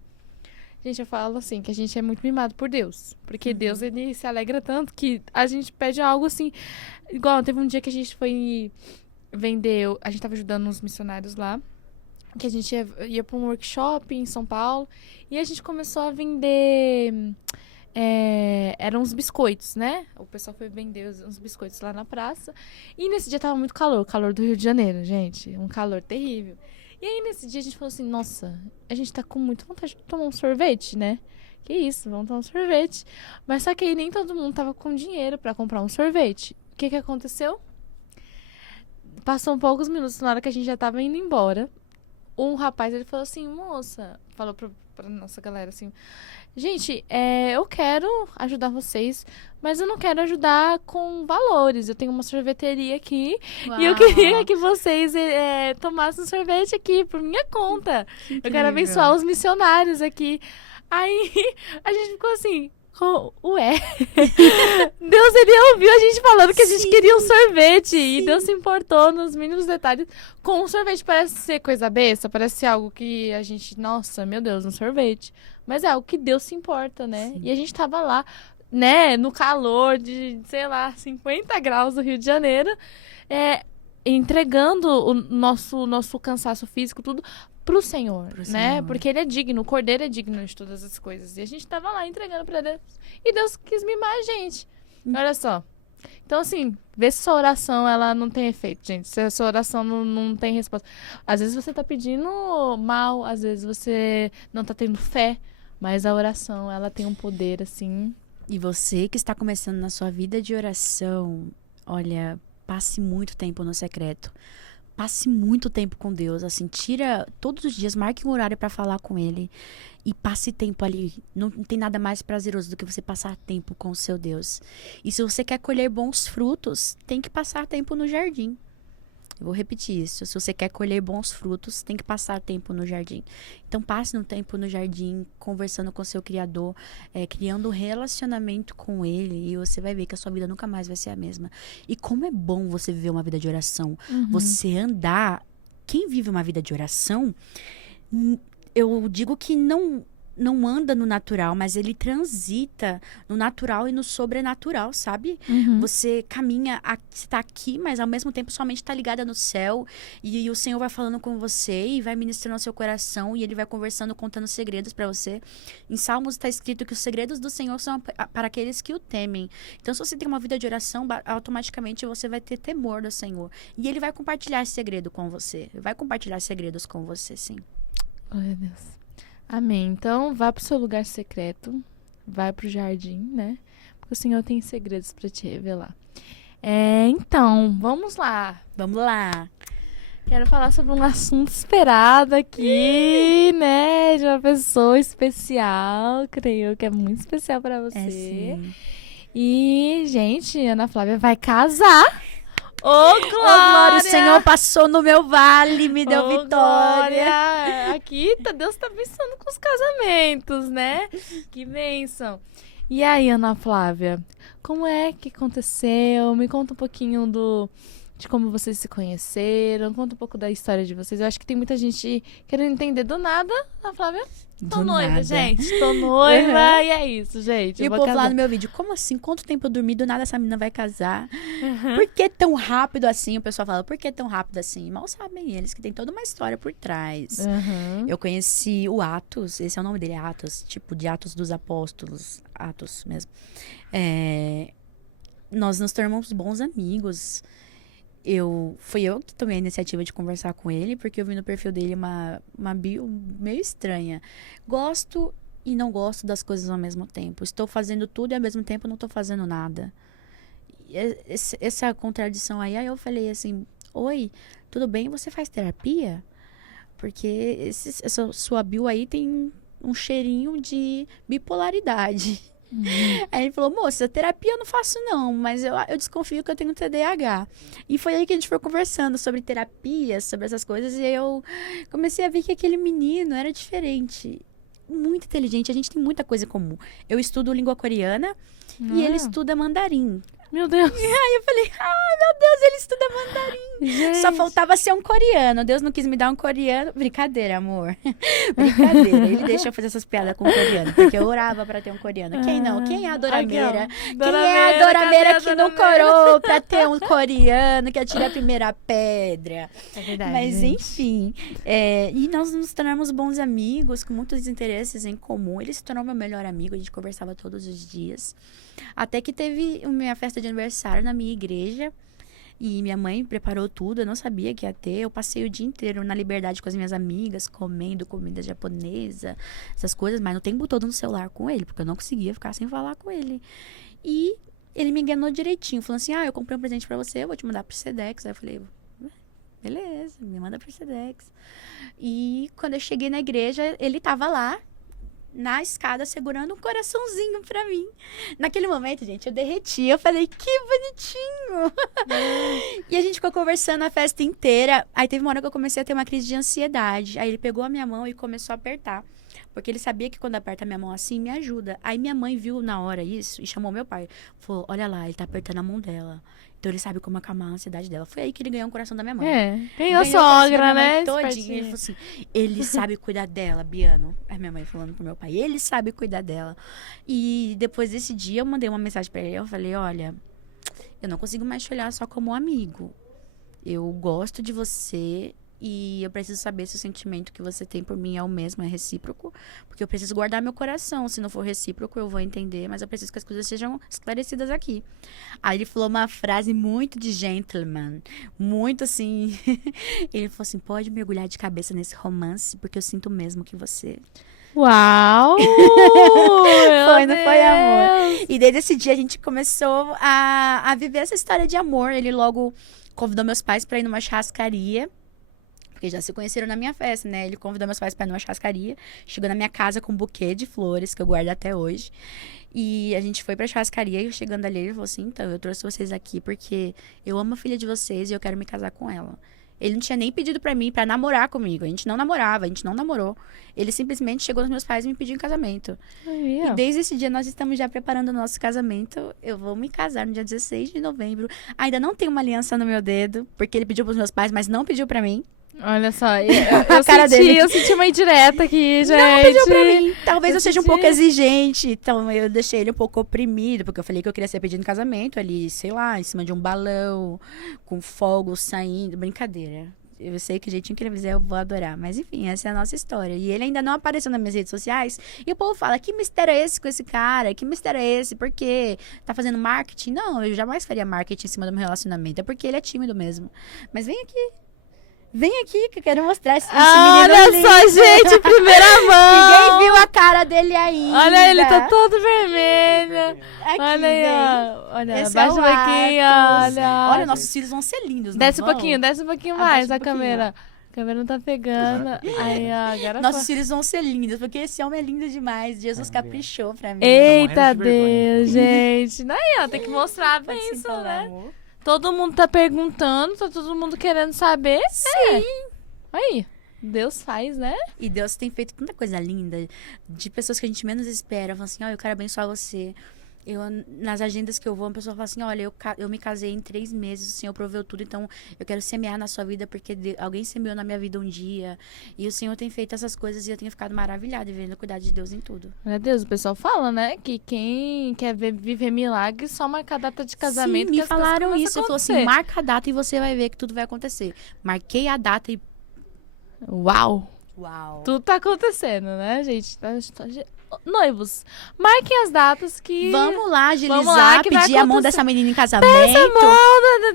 Gente, eu falo assim, que a gente é muito mimado por Deus. Porque Deus, ele se alegra tanto que a gente pede algo assim... Igual, teve um dia que a gente foi vender... A gente tava ajudando uns missionários lá. Que a gente ia para um workshop em São Paulo. E a gente começou a vender... eram uns biscoitos, né? O pessoal foi vender uns biscoitos lá na praça. E nesse dia tava muito calor. Calor do Rio de Janeiro, gente. Um calor terrível. E aí, nesse dia, a gente falou assim, nossa, a gente tá com muita vontade de tomar um sorvete, né? Que isso, vamos tomar um sorvete. Mas só que aí nem todo mundo tava com dinheiro pra comprar um sorvete. O que aconteceu? Passou poucos minutos, na hora que a gente já tava indo embora, um rapaz, ele falou assim, moça, falou pra nossa galera assim, gente, eu quero ajudar vocês, mas eu não quero ajudar com valores. Eu tenho uma sorveteria aqui. Uau. E eu queria que vocês tomassem um sorvete aqui por minha conta. Eu quero abençoar os missionários aqui. Aí a gente ficou assim, ué. Deus, ele ouviu a gente falando que a gente queria um sorvete. Sim. E Deus se importou nos mínimos detalhes com um sorvete. Parece ser coisa besta, parece ser algo que a gente, nossa, meu Deus, um sorvete. Mas é algo que Deus se importa, né? Sim. E a gente tava lá, né, no calor de, sei lá, 50 graus do Rio de Janeiro, entregando o nosso cansaço físico, tudo pro Senhor, né? Porque ele é digno, o Cordeiro é digno de todas as coisas. E a gente tava lá entregando pra Deus. E Deus quis mimar a gente. Olha só. Então, assim, vê se sua oração, ela não tem efeito, gente. Se a sua oração não tem resposta. Às vezes você tá pedindo mal, às vezes você não tá tendo fé. Mas a oração, ela tem um poder, assim. E você que está começando na sua vida de oração, olha, passe muito tempo no secreto. Passe muito tempo com Deus, assim, tira todos os dias, marque um horário para falar com Ele e passe tempo ali. Não tem nada mais prazeroso do que você passar tempo com o seu Deus. E se você quer colher bons frutos, tem que passar tempo no jardim. Eu vou repetir isso. Se você quer colher bons frutos, tem que passar tempo no jardim. Então, passe um tempo no jardim, conversando com seu Criador, criando um relacionamento com Ele, e você vai ver que a sua vida nunca mais vai ser a mesma. E como é bom você viver uma vida de oração. Você andar... Quem vive uma vida de oração, eu digo que não anda no natural, mas ele transita no natural e no sobrenatural, sabe? Você caminha, você tá aqui, mas ao mesmo tempo sua mente está ligada no céu, e o Senhor vai falando com você e vai ministrando ao seu coração, e ele vai conversando, contando segredos para você. Em Salmos está escrito que os segredos do Senhor são para aqueles que o temem. Então, se você tem uma vida de oração, automaticamente você vai ter temor do Senhor. E ele vai compartilhar segredo com você. Vai compartilhar segredos com você, sim. Glória a Deus. Amém. Então, vá pro seu lugar secreto, vai pro jardim, né? Porque o Senhor tem segredos para te revelar. Então, vamos lá. Vamos lá. Quero falar sobre um assunto esperado aqui, né? De uma pessoa especial, creio que é muito especial para você. Sim. E, gente, Ana Flávia vai casar. Ô, Glória! O Senhor passou no meu vale, me deu vitória. Glória! Aqui Deus tá abençoando com os casamentos, né? Que bênção. E aí, Ana Flávia, como é que aconteceu? Me conta um pouquinho de como vocês se conheceram, conta um pouco da história de vocês. Eu acho que tem muita gente querendo entender do nada, Ana Flávia. Tô noiva, gente. Tô noiva e é isso, gente. E o povo lá no meu vídeo, como assim? Quanto tempo eu dormi? Do nada essa menina vai casar. Por que tão rápido assim? O pessoal fala, por que tão rápido assim? Mal sabem eles que tem toda uma história por trás. Eu conheci o Atos, esse é o nome dele, Atos, tipo de Atos dos Apóstolos, Atos mesmo. Nós nos tornamos bons amigos. Fui eu que tomei a iniciativa de conversar com ele, porque eu vi no perfil dele uma bio meio estranha. Gosto e não gosto das coisas ao mesmo tempo. Estou fazendo tudo e ao mesmo tempo não estou fazendo nada. Essa contradição aí eu falei assim, oi, tudo bem? Você faz terapia? Porque essa sua bio aí tem um cheirinho de bipolaridade. Aí ele falou, moça, terapia eu não faço não, mas eu desconfio que eu tenho TDAH. E foi aí que a gente foi conversando sobre terapia, sobre essas coisas, e eu comecei a ver que aquele menino era diferente, muito inteligente, a gente tem muita coisa em comum. Eu estudo língua coreana e ele estuda mandarim. Meu Deus. E aí eu falei, meu Deus, ele estuda mandarim. Gente. Só faltava ser um coreano. Deus não quis me dar um coreano. Brincadeira, amor. Brincadeira. Ele deixa eu fazer essas piadas com o coreano, porque eu orava pra ter um coreano. Quem não? Quem é a Dorameira? Quem é a Dorameira que não corou pra ter um coreano que atira a primeira pedra? É verdade. Mas gente. enfim. E nós nos tornamos bons amigos, com muitos interesses em comum. Ele se tornou meu melhor amigo, a gente conversava todos os dias. Até que teve minha festa de aniversário na minha igreja. E minha mãe preparou tudo, eu não sabia que ia ter. Eu passei o dia inteiro na Liberdade com as minhas amigas, comendo comida japonesa, essas coisas, mas no tempo todo no celular com ele, porque eu não conseguia ficar sem falar com ele. E ele me enganou direitinho, falando assim, eu comprei um presente pra você, eu vou te mandar pro Sedex. Aí eu falei, beleza, me manda pro Sedex. E quando eu cheguei na igreja, ele tava lá, na escada, segurando um coraçãozinho pra mim. Naquele momento, gente, eu derreti. Eu falei, que bonitinho! E a gente ficou conversando a festa inteira. Aí teve uma hora que eu comecei a ter uma crise de ansiedade. Aí ele pegou a minha mão e começou a apertar. Porque ele sabia que quando aperta a minha mão assim, me ajuda. Aí minha mãe viu na hora isso e chamou meu pai. Falou, olha lá, ele tá apertando a mão dela. Então ele sabe como acalmar a ansiedade dela. Foi aí que ele ganhou o coração da minha mãe. Ganhou a sogra, né? Todinho. Ele falou assim, ele sabe cuidar dela, Biano. É minha mãe falando pro meu pai, ele sabe cuidar dela. E depois desse dia eu mandei uma mensagem pra ele. Eu falei, olha, eu não consigo mais te olhar só como um amigo. Eu gosto de você e eu preciso saber se o sentimento que você tem por mim é o mesmo, é recíproco. Porque eu preciso guardar meu coração. Se não for recíproco, eu vou entender. Mas eu preciso que as coisas sejam esclarecidas aqui. Aí ele falou uma frase muito de gentleman. Muito assim... Ele falou assim, pode mergulhar de cabeça nesse romance, porque eu sinto mesmo que você... Uau! Não foi, amor? E desde esse dia a gente começou a viver essa história de amor. Ele logo convidou meus pais pra ir numa churrascaria. porque já se conheceram na minha festa, né? Ele convidou meus pais pra ir numa churrascaria, chegou na minha casa com um buquê de flores, que eu guardo até hoje. E a gente foi pra churrascaria e chegando ali, ele falou assim, então, eu trouxe vocês aqui porque eu amo a filha de vocês e eu quero me casar com ela. Ele não tinha nem pedido pra mim pra namorar comigo. A gente não namorava, a gente não namorou. Ele simplesmente chegou nos meus pais e me pediu em casamento. Aí, E ó. desde esse dia nós estamos já preparando o nosso casamento. Eu vou me casar no dia 16 de novembro. Ainda não tenho uma aliança no meu dedo, porque ele pediu pros meus pais, mas não pediu pra mim. Olha só, A cara dele. eu senti uma indireta aqui, gente. Não pediu pra mim. Talvez eu seja um senti. pouco exigente. Então eu deixei ele um pouco oprimido, porque eu falei que eu queria ser pedido em casamento ali, sei lá, em cima de um balão, com fogo saindo. Brincadeira. Eu sei que o jeitinho que ele fizer eu vou adorar. Mas enfim, essa é a nossa história. E ele ainda não apareceu nas minhas redes sociais. E o povo fala, que mistério é esse com esse cara? Que mistério é esse? Por quê? Tá fazendo marketing? Não, eu jamais faria marketing em cima do meu relacionamento. É porque ele é tímido mesmo. Mas vem aqui. Vem aqui que eu quero mostrar esse menino Olha lindo. só, gente, primeira mão. Ninguém viu a cara dele ainda. Olha, ele tá todo vermelho. Aqui, Olha aí, vem. ó. Olha, Esse é abaixa o um pouquinho, Atos. olha. Olha, nossos filhos vão ser lindos, não Desce um vão? pouquinho, desce um pouquinho Abaixa mais um a pouquinho. câmera. A câmera não tá pegando. Aí, ó, agora Nossos foi. filhos vão ser lindos, porque esse homem é lindo demais. Jesus caprichou pra mim. Eita morrendo de vergonha. Deus, gente. Aí, ó, tem que mostrar Pode bem se isso, enrolar, né? amor. Todo mundo tá perguntando, tá todo mundo querendo saber. Sim. Aí, Deus faz, né? E Deus tem feito tanta coisa linda, de pessoas que a gente menos espera. Falam assim, ó, eu quero abençoar você. Nas agendas que eu vou, a pessoa fala assim, olha, eu me casei em 3 meses, o Senhor proveu tudo, então eu quero semear na sua vida, porque alguém semeou na minha vida um dia. E o Senhor tem feito essas coisas e eu tenho ficado maravilhada e vendo o cuidado de Deus em tudo. Meu Deus, o pessoal fala, né? Que quem quer viver milagre só marca a data de casamento. Sim, que me as coisas falaram começam isso. a Eu falou assim, acontecer. marca a data e você vai ver que tudo vai acontecer. Marquei a data e... Uau! Uau! Tudo tá acontecendo, né, gente? Noivos, marquem as datas que... Vamos lá agilizar, Vamos lá, que vai pedir a mão acontecer. dessa menina em casamento.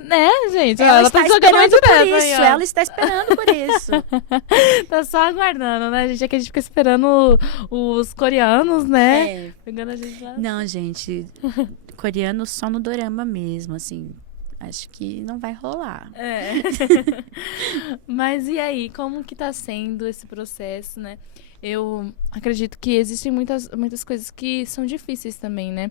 Né, gente? Ela tá está jogando uma esperando por indireta isso. aí, ó. Ela está esperando por isso. Tá só aguardando, né, gente? É que a gente fica esperando os coreanos, né? É. Pegando a gente lá. Não, gente. Coreano só no dorama mesmo, assim. Acho que não vai rolar. É. Mas e aí, como que tá sendo esse processo, né? Eu acredito que existem muitas coisas que são difíceis também, né?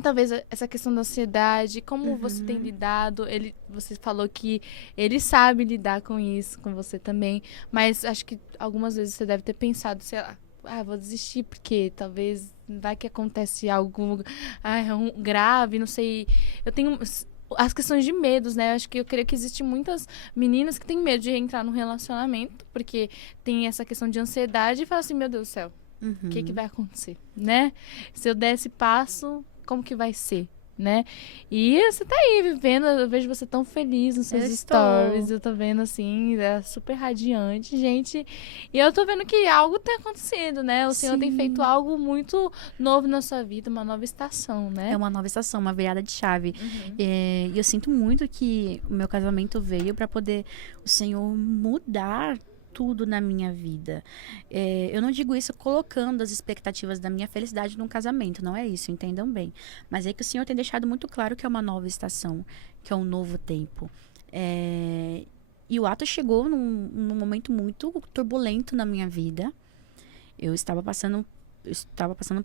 Talvez essa questão da ansiedade, como você tem lidado, você falou que ele sabe lidar com isso, com você também, mas acho que algumas vezes você deve ter pensado, sei lá, vou desistir porque talvez vai que acontece algo grave, não sei. Eu tenho as questões de medos, né? Eu creio que existem muitas meninas que têm medo de entrar num relacionamento, porque tem essa questão de ansiedade e fala assim, meu Deus do céu, o que vai acontecer, né? Se eu der esse passo, como que vai ser, né? E você tá aí vivendo, eu vejo você tão feliz nos seus Eu estou. stories, eu tô vendo assim, super radiante, gente. E eu tô vendo que algo tem acontecido, né? O Senhor tem Sim. feito algo muito novo na sua vida, uma nova estação, né? É uma nova estação, uma virada de chave. E eu sinto muito que o meu casamento veio para poder o Senhor mudar tudo na minha vida. Eu não digo isso colocando as expectativas da minha felicidade num casamento, não é isso, entendam bem. Mas é que o Senhor tem deixado muito claro que é uma nova estação, que é um novo tempo. E o ato chegou num momento muito turbulento na minha vida. Eu estava passando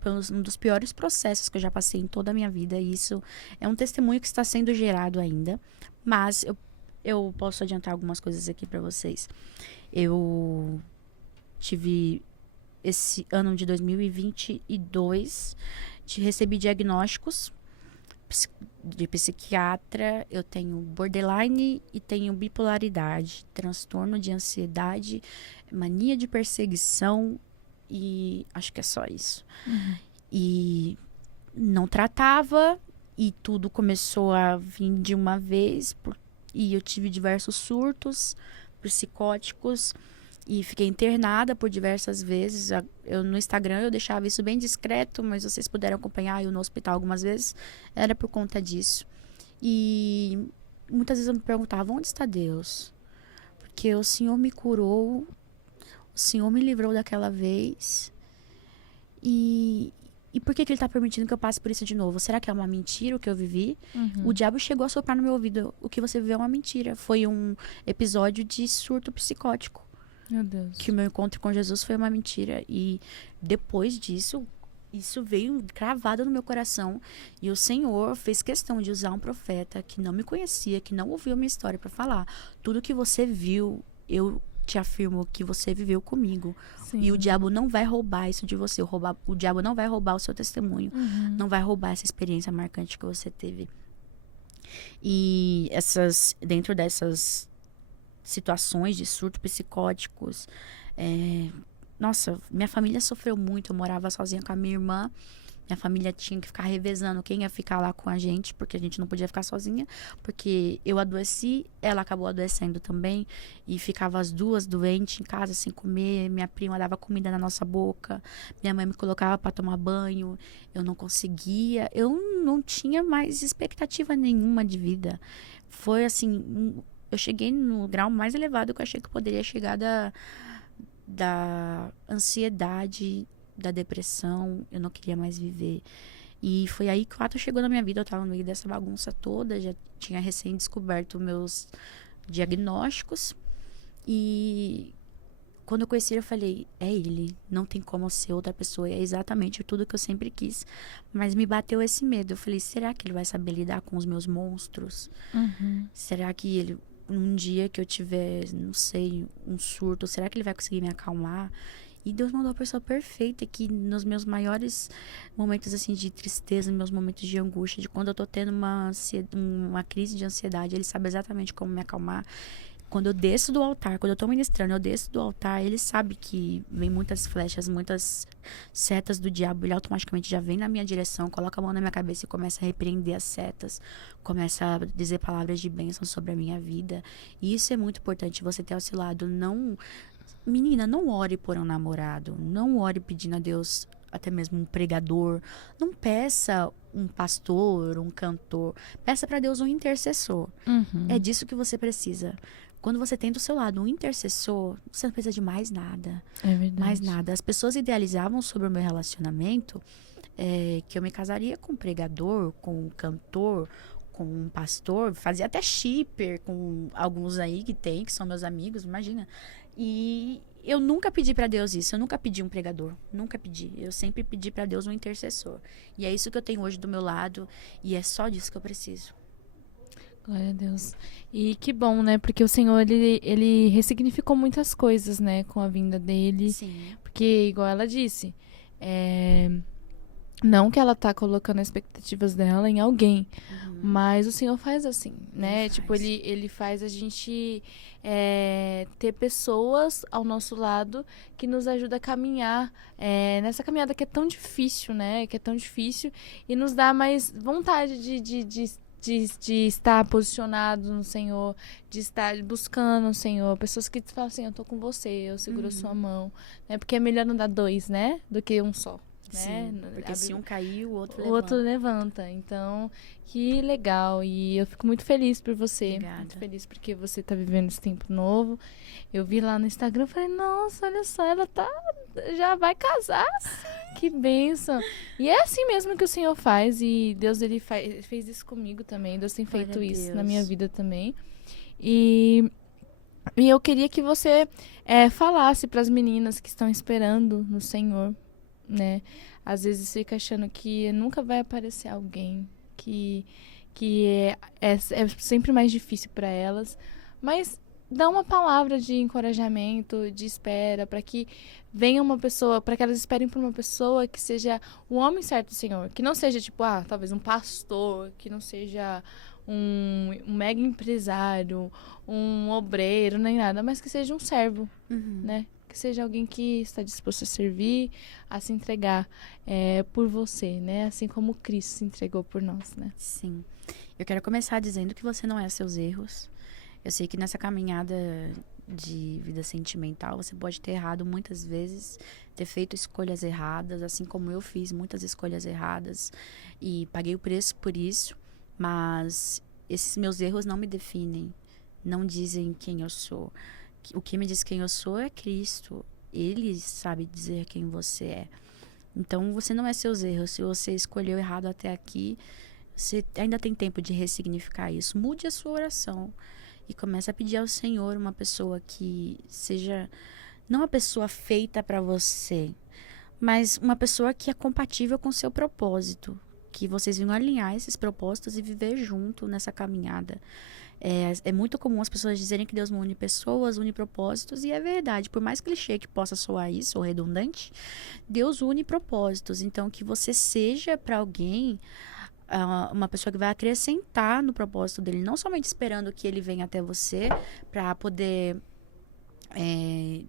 por um dos piores processos que eu já passei em toda a minha vida. E isso é um testemunho que está sendo gerado ainda. Mas eu posso adiantar algumas coisas aqui para vocês. Eu tive esse ano de 2022, recebi diagnósticos de psiquiatra. Eu tenho borderline e tenho bipolaridade, transtorno de ansiedade, mania de perseguição e acho que é só isso. E não tratava e tudo começou a vir de uma vez e eu tive diversos surtos psicóticos e fiquei internada por diversas vezes. No Instagram eu deixava isso bem discreto, mas vocês puderam acompanhar eu no hospital algumas vezes. Era por conta disso. E muitas vezes eu me perguntava, onde está Deus? Porque o Senhor me curou, o Senhor me livrou daquela vez. E E por que ele tá permitindo que eu passe por isso de novo? Será que é uma mentira o que eu vivi? O diabo chegou a soprar no meu ouvido. O que você viveu é uma mentira. Foi um episódio de surto psicótico. Meu Deus. Que o meu encontro com Jesus foi uma mentira. E depois disso, isso veio cravado no meu coração. E o Senhor fez questão de usar um profeta que não me conhecia, que não ouviu a minha história para falar. Tudo que você viu, eu te afirmo que você viveu comigo. Sim. E o diabo não vai roubar isso de você. O diabo não vai roubar o seu testemunho. Não vai roubar essa experiência marcante que você teve. E dentro dessas situações de surto psicóticos, nossa, minha família sofreu muito. Eu morava sozinha com a minha irmã. Minha família tinha que ficar revezando quem ia ficar lá com a gente, porque a gente não podia ficar sozinha, porque eu adoeci, ela acabou adoecendo também, e ficava as duas doentes em casa sem comer. Minha prima dava comida na nossa boca, minha mãe me colocava para tomar banho, eu não conseguia, eu não tinha mais expectativa nenhuma de vida. Foi assim, eu cheguei no grau mais elevado que eu achei que eu poderia chegar da ansiedade, da depressão. Eu não queria mais viver. E foi aí que o ato chegou na minha vida. Eu tava no meio dessa bagunça toda, já tinha recém descoberto meus diagnósticos. E quando eu conheci ele, eu falei, é ele, não tem como ser outra pessoa. É exatamente tudo que eu sempre quis. Mas me bateu esse medo. Eu falei, será que ele vai saber lidar com os meus monstros? Será que ele, um dia que eu tiver, não sei, um surto, será que ele vai conseguir me acalmar? E Deus mandou a pessoa perfeita que nos meus maiores momentos assim de tristeza, nos meus momentos de angústia, de quando eu tô tendo uma crise de ansiedade, ele sabe exatamente como me acalmar. Quando eu desço do altar, quando eu tô ministrando, eu desço do altar, ele sabe que vem muitas flechas, muitas setas do diabo, ele automaticamente já vem na minha direção, coloca a mão na minha cabeça e começa a repreender as setas, começa a dizer palavras de bênção sobre a minha vida. E isso é muito importante, você ter ao seu lado. Não, menina, não ore por um namorado, não ore pedindo a Deus até mesmo um pregador, não peça um pastor, um cantor, peça para Deus um intercessor. É disso que você precisa. Quando você tem do seu lado um intercessor, você não precisa de mais nada. É verdade. Mais nada. As pessoas idealizavam sobre o meu relacionamento que eu me casaria com um pregador, com um cantor, com um pastor. Fazia até shipper com alguns aí que são meus amigos, imagina. E eu nunca pedi para Deus isso. Eu nunca pedi um pregador. Nunca pedi. Eu sempre pedi para Deus um intercessor. E é isso que eu tenho hoje do meu lado. E é só disso que eu preciso. Glória a Deus. E que bom, né? Porque o Senhor, ele ressignificou muitas coisas, né? Com a vinda dele. Sim. Porque, igual ela disse, não que ela tá colocando as expectativas dela em alguém, mas o Senhor faz assim, né? Tipo, ele faz a gente ter pessoas ao nosso lado que nos ajuda a caminhar nessa caminhada que é tão difícil, né? Que é tão difícil e nos dá mais vontade de estar posicionado no Senhor, de estar buscando o Senhor. Pessoas que falam assim, eu tô com você, eu seguro a sua mão. Né? Porque é melhor não dar dois, né? Do que um só. Né? Sim, porque se um cair, o outro levanta. O outro levanta. Então, que legal. E eu fico muito feliz por você. Obrigada. Muito feliz porque você tá vivendo esse tempo novo. Eu vi lá no Instagram, falei, nossa, olha só, ela já vai casar. Sim. Que bênção. E é assim mesmo que o Senhor faz. E Deus, ele fez isso comigo também. Deus tem feito isso na minha vida também. E eu queria que você falasse para as meninas que estão esperando no Senhor, né? Às vezes fica achando que nunca vai aparecer alguém, que é sempre mais difícil para elas, mas dá uma palavra de encorajamento, de espera, para que venha uma pessoa, para que elas esperem por uma pessoa que seja o homem certo do Senhor, que não seja tipo, talvez um pastor, que não seja um mega empresário, um obreiro, nem nada, mas que seja um servo, né? Que seja alguém que está disposto a servir, a se entregar por você, né? Assim como Cristo se entregou por nós, né? Sim. Eu quero começar dizendo que você não é seus erros. Eu sei que nessa caminhada de vida sentimental, você pode ter errado muitas vezes, ter feito escolhas erradas, assim como eu fiz muitas escolhas erradas e paguei o preço por isso, mas esses meus erros não me definem, não dizem quem eu sou. O que me diz quem eu sou é Cristo. Ele sabe dizer quem você é. Então, você não é seus erros. Se você escolheu errado até aqui, você ainda tem tempo de ressignificar isso. Mude a sua oração e comece a pedir ao Senhor uma pessoa que seja não uma pessoa feita para você, mas uma pessoa que é compatível com o seu propósito, que vocês venham alinhar esses propósitos e viver junto nessa caminhada. É muito comum as pessoas dizerem que Deus não une pessoas, une propósitos, e é verdade. Por mais clichê que possa soar isso, ou redundante, Deus une propósitos. Então, que você seja para alguém uma pessoa que vai acrescentar no propósito dele, não somente esperando que ele venha até você para poder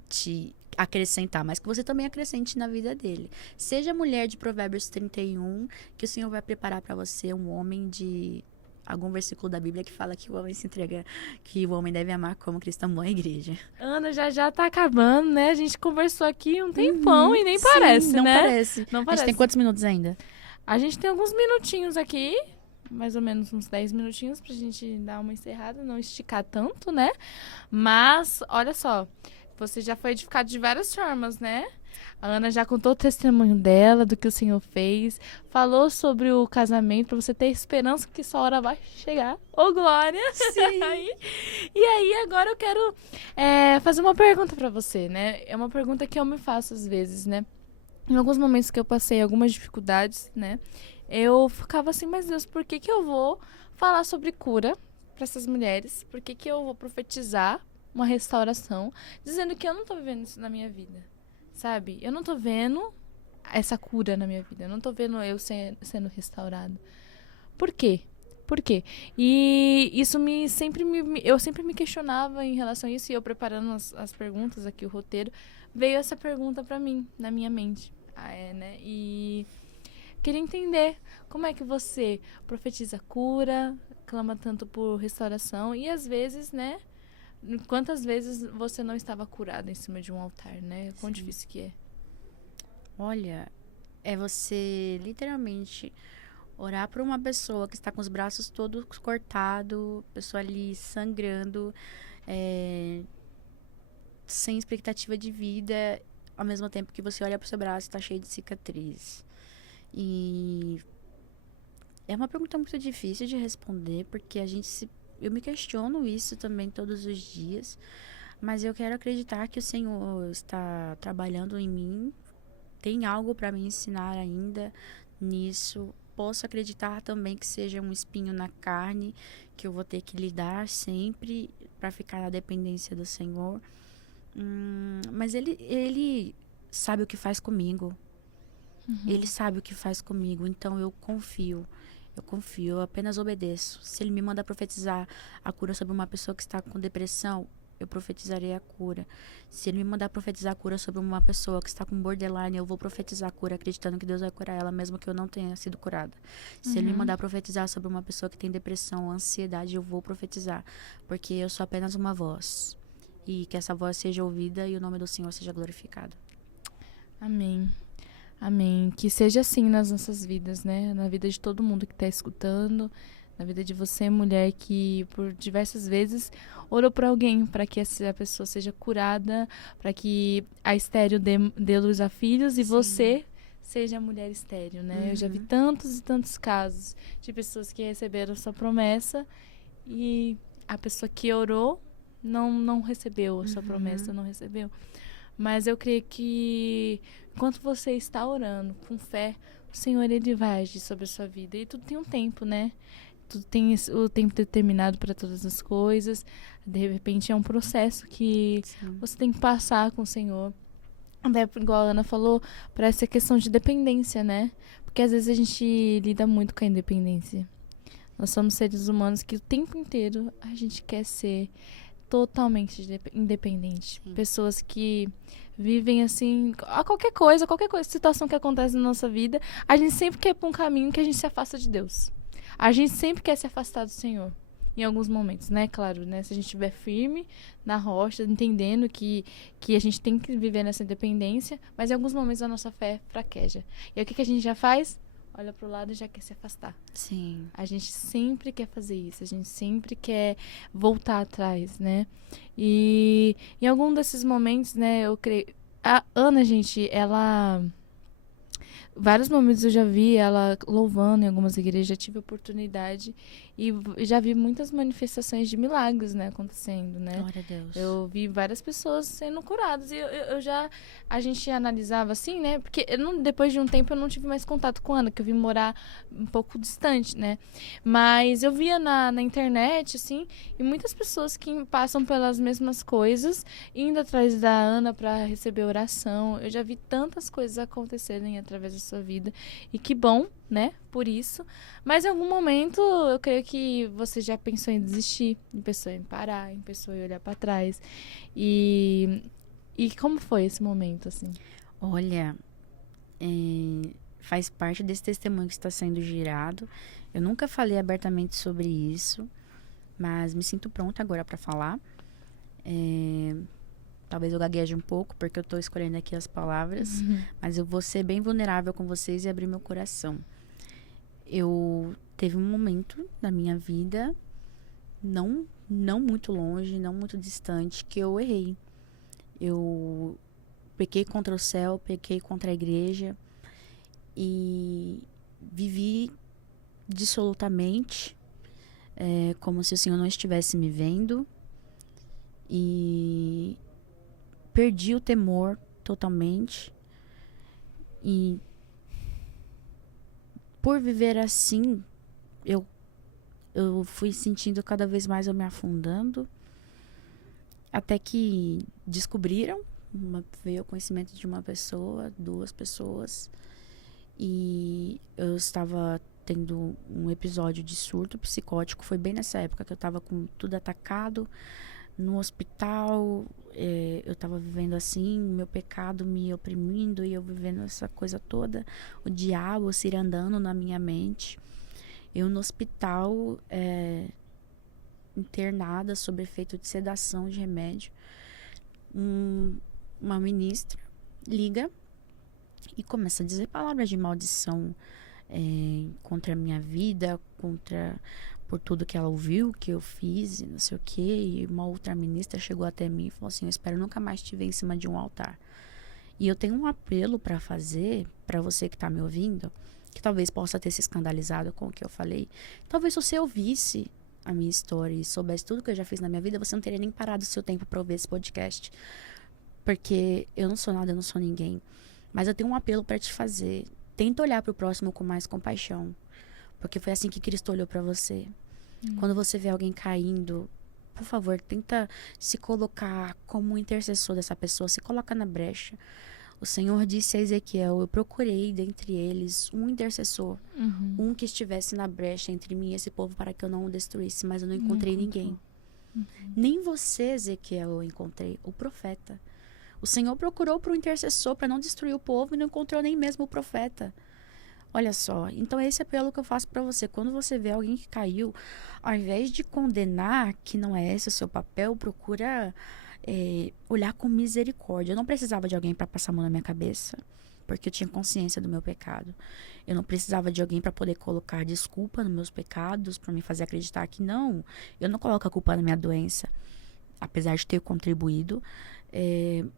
te acrescentar, mas que você também acrescente na vida dele. Seja mulher de Provérbios 31, que o Senhor vai preparar para você um homem de algum versículo da Bíblia que fala que o homem se entrega, que o homem deve amar como Cristo amou a igreja. Ana, já tá acabando, né? A gente conversou aqui um tempão e nem Sim, parece, não né? parece. Não A parece. gente tem quantos minutos ainda? A gente tem alguns minutinhos aqui, mais ou menos uns 10 minutinhos pra gente dar uma encerrada, não esticar tanto, né? Mas, olha só, você já foi edificado de várias formas, né? A Ana já contou o testemunho dela, do que o Senhor fez, falou sobre o casamento, pra você ter esperança que sua hora vai chegar. Ô, glória! Sim. E aí, agora eu quero fazer uma pergunta pra você, né? É uma pergunta que eu me faço às vezes, né? Em alguns momentos que eu passei algumas dificuldades, né? Eu ficava assim, mas Deus, por que eu vou falar sobre cura para essas mulheres? Por que eu vou profetizar uma restauração, dizendo que eu não tô vivendo isso na minha vida, sabe? Eu não tô vendo essa cura na minha vida, eu não tô vendo eu sendo restaurado. Por quê? Por quê? E isso eu sempre me questionava em relação a isso, e eu preparando as perguntas aqui, o roteiro, veio essa pergunta pra mim, na minha mente. Né? E queria entender como é que você profetiza cura, clama tanto por restauração, e às vezes, né? Quantas vezes você não estava curado em cima de um altar, né? Quão difícil que é. Olha, é você literalmente orar por uma pessoa que está com os braços todos cortados, pessoa ali sangrando, sem expectativa de vida, ao mesmo tempo que você olha pro seu braço e tá cheio de cicatriz. E é uma pergunta muito difícil de responder, porque eu me questiono isso também todos os dias, mas eu quero acreditar que o Senhor está trabalhando em mim, tem algo para me ensinar ainda nisso. Posso acreditar também que seja um espinho na carne que eu vou ter que lidar sempre para ficar na dependência do Senhor. Mas ele sabe o que faz comigo. Ele sabe o que faz comigo. Então eu confio. Eu apenas obedeço. Se ele me manda profetizar a cura sobre uma pessoa que está com depressão, eu profetizarei a cura. Se ele me mandar profetizar a cura sobre uma pessoa que está com borderline, eu vou profetizar a cura, acreditando que Deus vai curar ela, mesmo que eu não tenha sido curada. Se ele me mandar profetizar sobre uma pessoa que tem depressão, ansiedade, eu vou profetizar. Porque eu sou apenas uma voz. E que essa voz seja ouvida e o nome do Senhor seja glorificado. Amém. Amém. Que seja assim nas nossas vidas, né? Na vida de todo mundo que está escutando, na vida de você, mulher, que por diversas vezes orou por alguém para que essa pessoa seja curada, para que a estéril dê luz a filhos e você seja a mulher estéril, né? Eu já vi tantos e tantos casos de pessoas que receberam sua promessa e a pessoa que orou não recebeu a sua promessa, não recebeu. Mas eu creio que enquanto você está orando com fé, o Senhor, Ele vai agir sobre a sua vida. E tudo tem um tempo, né? Tudo tem o tempo determinado para todas as coisas. De repente é um processo que você tem que passar com o Senhor. Até, igual a Ana falou, para essa questão de dependência, né? Porque às vezes a gente lida muito com a independência. Nós somos seres humanos que o tempo inteiro a gente quer ser totalmente independente. Pessoas que vivem assim, a qualquer coisa, situação que acontece na nossa vida, a gente sempre quer ir para um caminho que a gente se afasta de Deus. A gente sempre quer se afastar do Senhor. Em alguns momentos, né? Claro, né? Se a gente estiver firme na rocha, entendendo que a gente tem que viver nessa independência, mas em alguns momentos a nossa fé fraqueja. E aí o que a gente já faz? Olha pro lado e já quer se afastar. Sim. A gente sempre quer fazer isso, a gente sempre quer voltar atrás, né? E em algum desses momentos, né, eu creio... A Ana, gente, ela vários momentos eu já vi ela louvando em algumas igrejas, já tive oportunidade e já vi muitas manifestações de milagres, né, acontecendo, né? Glória a Deus. Eu vi várias pessoas sendo curadas e eu já, a gente analisava assim, né, porque depois de um tempo eu não tive mais contato com a Ana, que eu vim morar um pouco distante, né, mas eu via na internet, assim, e muitas pessoas que passam pelas mesmas coisas, indo atrás da Ana para receber oração. Eu já vi tantas coisas acontecerem através da sua vida. E que bom, né? Por isso. Mas em algum momento, eu creio que você já pensou em desistir, pensou em parar, pensou em olhar para trás. E como foi esse momento, assim? Olha, faz parte desse testemunho que está sendo girado. Eu nunca falei abertamente sobre isso, mas me sinto pronta agora para falar. Talvez eu gagueje um pouco, porque eu estou escolhendo aqui as palavras, mas eu vou ser bem vulnerável com vocês e abrir meu coração. Eu teve um momento na minha vida, não muito longe, não muito distante, que eu errei. Eu pequei contra o céu, pequei contra a igreja e vivi dissolutamente, como se o Senhor não estivesse me vendo, e perdi o temor totalmente. E por viver assim, eu fui sentindo cada vez mais eu me afundando, até que descobriram, veio o conhecimento de uma pessoa, 2 pessoas, e eu estava tendo um episódio de surto psicótico. Foi bem nessa época que eu estava com tudo atacado, no hospital. Eu estava vivendo assim, meu pecado me oprimindo e eu vivendo essa coisa toda, o diabo se andando na minha mente. Eu no hospital, internada sob efeito de sedação de remédio. Uma ministra liga e começa a dizer palavras de maldição contra a minha vida, por tudo que ela ouviu, que eu fiz, e não sei o que. E uma outra ministra chegou até mim e falou assim: eu espero nunca mais te ver em cima de um altar. E eu tenho um apelo para fazer para você que tá me ouvindo, que talvez possa ter se escandalizado com o que eu falei. Talvez se você ouvisse a minha história e soubesse tudo que eu já fiz na minha vida, você não teria nem parado o seu tempo para ouvir esse podcast. Porque eu não sou nada, eu não sou ninguém. Mas eu tenho um apelo para te fazer. Tenta olhar para o próximo com mais compaixão. Porque foi assim que Cristo olhou para você. Quando você vê alguém caindo, por favor, tenta se colocar como um intercessor dessa pessoa. Se coloca na brecha. O Senhor disse a Ezequiel: eu procurei dentre eles um intercessor. Um que estivesse na brecha entre mim e esse povo para que eu não o destruísse. Mas eu não encontrei ninguém. Nem você, Ezequiel, eu encontrei. O profeta. O Senhor procurou para o intercessor para não destruir o povo e não encontrou nem mesmo o profeta. Olha só, então esse apelo que eu faço para você. Quando você vê alguém que caiu, ao invés de condenar, que não é esse o seu papel, procura olhar com misericórdia. Eu não precisava de alguém para passar a mão na minha cabeça, porque eu tinha consciência do meu pecado. Eu não precisava de alguém para poder colocar desculpa nos meus pecados, para me fazer acreditar que não, eu não coloco a culpa na minha doença, apesar de ter contribuído.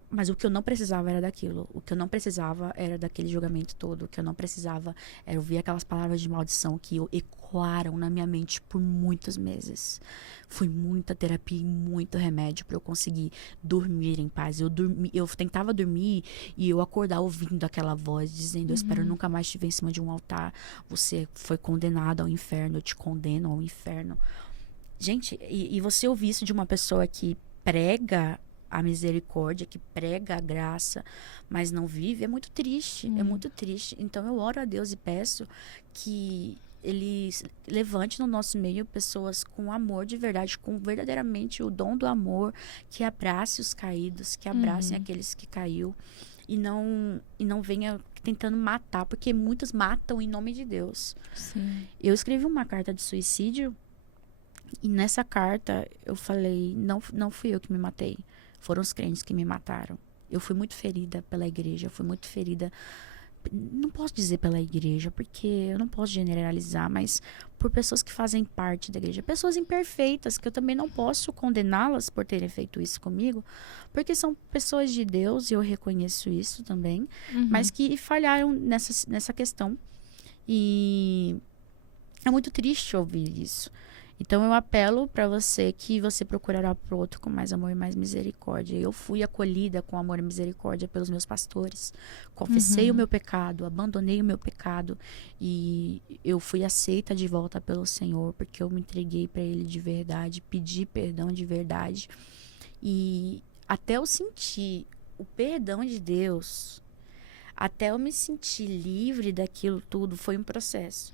Mas o que eu não precisava era daquilo. O que eu não precisava era daquele julgamento todo. O que eu não precisava era ouvir aquelas palavras de maldição que ecoaram na minha mente por muitos meses. Foi muita terapia e muito remédio para eu conseguir dormir em paz. Eu tentava dormir e eu acordar ouvindo aquela voz dizendo: eu espero nunca mais te ver em cima de um altar. Você foi condenado ao inferno, eu te condeno ao inferno. Gente, e você ouvir isso de uma pessoa que prega a misericórdia, que prega a graça, mas não vive, é muito triste, é muito triste. Então eu oro a Deus e peço que Ele levante no nosso meio pessoas com amor de verdade, com verdadeiramente o dom do amor, que abrace os caídos, que abracem aqueles que caiu e não venha tentando matar, porque muitos matam em nome de Deus. Sim. Eu escrevi uma carta de suicídio e nessa carta eu falei: não fui eu que me matei. Foram os crentes que me mataram. Eu fui muito ferida pela igreja, eu fui muito ferida não posso dizer pela igreja, porque eu não posso generalizar, mas por pessoas que fazem parte da igreja. Pessoas imperfeitas, que eu também não posso condená-las por terem feito isso comigo, porque são pessoas de Deus, e eu reconheço isso também, mas que falharam nessa questão. E é muito triste ouvir isso. Então eu apelo para você que você procurará pro outro com mais amor e mais misericórdia. Eu fui acolhida com amor e misericórdia pelos meus pastores. Confessei o meu pecado, abandonei o meu pecado e eu fui aceita de volta pelo Senhor, porque eu me entreguei para Ele de verdade, pedi perdão de verdade. E até eu sentir o perdão de Deus, até eu me sentir livre daquilo tudo, foi um processo.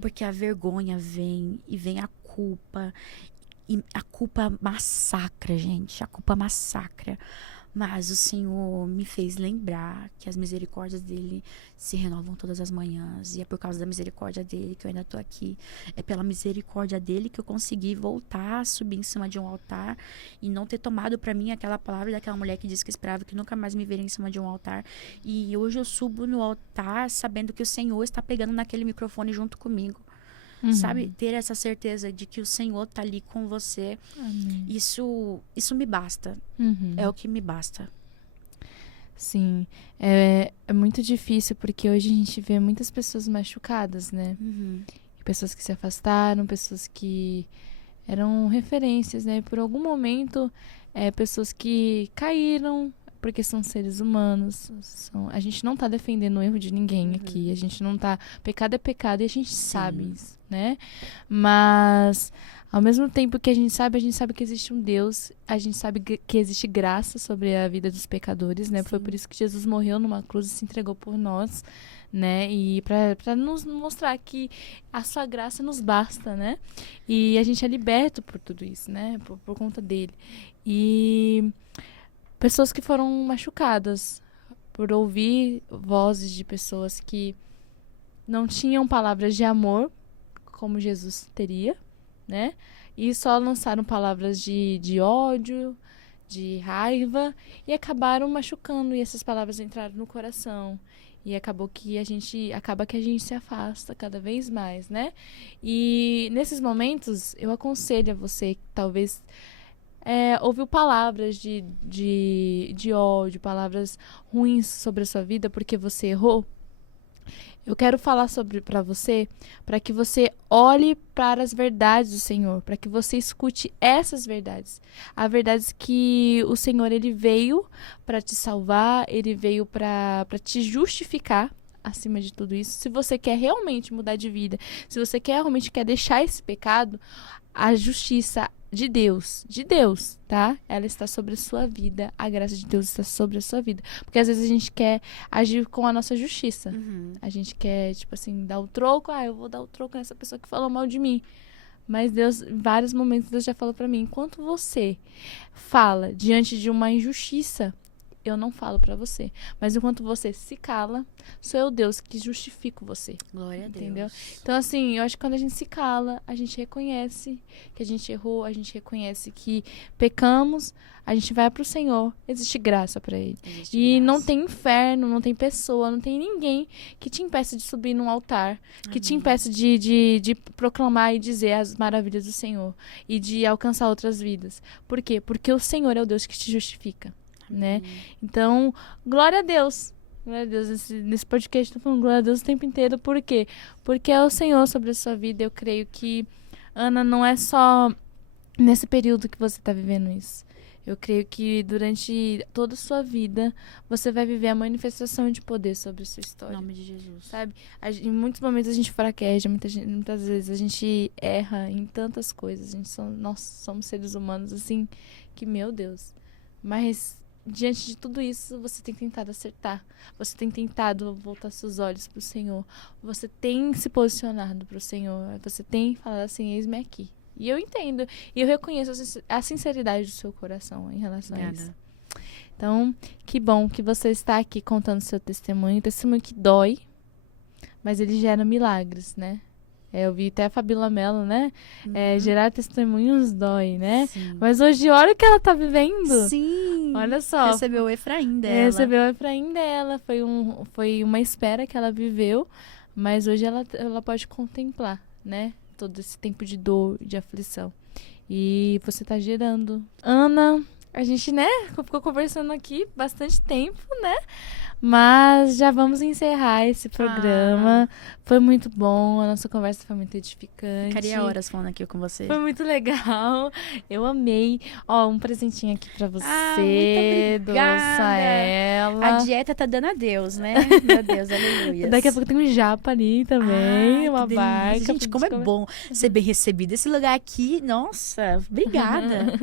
Porque a vergonha vem, e vem a culpa. E a culpa massacra, gente. A culpa massacra. Mas o Senhor me fez lembrar que as misericórdias dele se renovam todas as manhãs. E é por causa da misericórdia dele que eu ainda tô aqui. É pela misericórdia dele que eu consegui voltar a subir em cima de um altar e não ter tomado pra mim aquela palavra daquela mulher que disse que esperava que nunca mais me veria em cima de um altar. E hoje eu subo no altar sabendo que o Senhor está pegando naquele microfone junto comigo. Sabe? Ter essa certeza de que o Senhor tá ali com você. Amém. Isso me basta. É o que me basta. Sim, é muito difícil porque hoje a gente vê muitas pessoas machucadas, né? Pessoas que se afastaram, pessoas que eram referências, né? Por algum momento, pessoas que caíram, porque são seres humanos. A gente não tá defendendo o erro de ninguém aqui. A gente não tá... Pecado é pecado e a gente sabe isso, né? Mas, ao mesmo tempo que a gente sabe que existe um Deus. A gente sabe que existe graça sobre a vida dos pecadores, né? Foi por isso que Jesus morreu numa cruz e se entregou por nós, né? E para nos mostrar que a sua graça nos basta, né? E a gente é liberto por tudo isso, né? Por conta dele. E... pessoas que foram machucadas por ouvir vozes de pessoas que não tinham palavras de amor, como Jesus teria, né? E só lançaram palavras de ódio, de raiva, e acabaram machucando, e essas palavras entraram no coração. E acaba que a gente se afasta cada vez mais, né? E nesses momentos, eu aconselho a você que talvez... ouviu palavras de ódio, palavras ruins sobre a sua vida porque você errou. Eu quero falar para você, para que você olhe para as verdades do Senhor, para que você escute essas verdades. As verdades que o Senhor ele veio para te salvar, ele veio para te justificar. Acima de tudo isso, se você quer realmente mudar de vida, se você realmente quer deixar esse pecado, a justiça de Deus, tá? Ela está sobre a sua vida, a graça de Deus está sobre a sua vida. Porque às vezes a gente quer agir com a nossa justiça. A gente quer, tipo assim, dar o troco. Eu vou dar o troco nessa pessoa que falou mal de mim. Mas Deus, em vários momentos, Deus já falou pra mim, enquanto você fala diante de uma injustiça, eu não falo pra você. Mas enquanto você se cala, sou eu, Deus, que justifico você. Glória a Deus. Entendeu? Então, assim, eu acho que quando a gente se cala, a gente reconhece que a gente errou, a gente reconhece que pecamos, a gente vai pro Senhor. Existe graça pra Ele. E não tem inferno, não tem pessoa, não tem ninguém que te impeça de subir num altar, que te impeça de proclamar e dizer as maravilhas do Senhor e de alcançar outras vidas. Por quê? Porque o Senhor é o Deus que te justifica. Né? Então, glória a Deus. Glória a Deus. Nesse podcast eu tô falando glória a Deus o tempo inteiro. Por quê? Porque é o Senhor sobre a sua vida. Eu creio que, Ana, não é só nesse período que você tá vivendo isso. Eu creio que durante toda a sua vida você vai viver a manifestação de poder sobre a sua história. Em nome de Jesus. Sabe? Em muitos momentos a gente fraqueja, muitas vezes a gente erra em tantas coisas. Nós somos seres humanos assim que, meu Deus. Mas diante de tudo isso, você tem tentado acertar. Você tem tentado voltar seus olhos para o Senhor. Você tem se posicionado para o Senhor. Você tem falado assim, eis-me aqui. E eu entendo. E eu reconheço a sinceridade do seu coração em relação a isso. Então, que bom que você está aqui contando seu testemunho. Testemunho que dói, mas ele gera milagres, né? Eu vi até a Fabíola Mello, né? Uhum. Gerar testemunhos dói, né? Sim. Mas hoje, olha o que ela tá vivendo. Sim. Olha só. Recebeu o Efraim dela. Recebeu o Efraim dela. Foi uma espera que ela viveu, mas hoje ela pode contemplar, né? Todo esse tempo de dor, de aflição. E você tá gerando. Ana, a gente, né, ficou conversando aqui bastante tempo, né? Mas já vamos encerrar esse programa. Foi muito bom, a nossa conversa foi muito edificante. Ficaria horas falando aqui com você. Foi muito legal. Eu amei. Ó, um presentinho aqui pra você. Muito obrigada. Saela. A dieta tá dando a Deus, né? Meu Deus, aleluia. Daqui a pouco tem um japa ali também, uma barca. Gente, como é bom ser bem recebido. Esse lugar aqui, nossa, obrigada.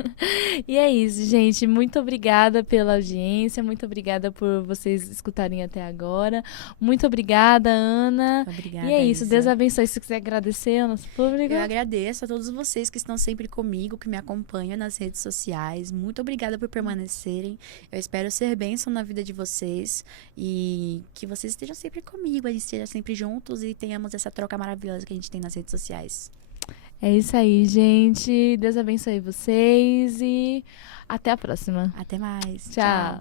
E é isso, gente. Muito obrigada pela audiência. Muito obrigada por vocês escutarem até agora. Muito obrigada, Ana. Obrigada, e é isso. Isa. Deus abençoe. Se você quiser agradecer ao nosso público. Eu agradeço a todos vocês que estão sempre comigo, que me acompanham nas redes sociais. Muito obrigada por permanecerem. Eu espero ser bênção na vida de vocês e que vocês estejam sempre comigo, a gente esteja sempre juntos e tenhamos essa troca maravilhosa que a gente tem nas redes sociais. É isso aí, gente. Deus abençoe vocês e até a próxima. Até mais. Tchau.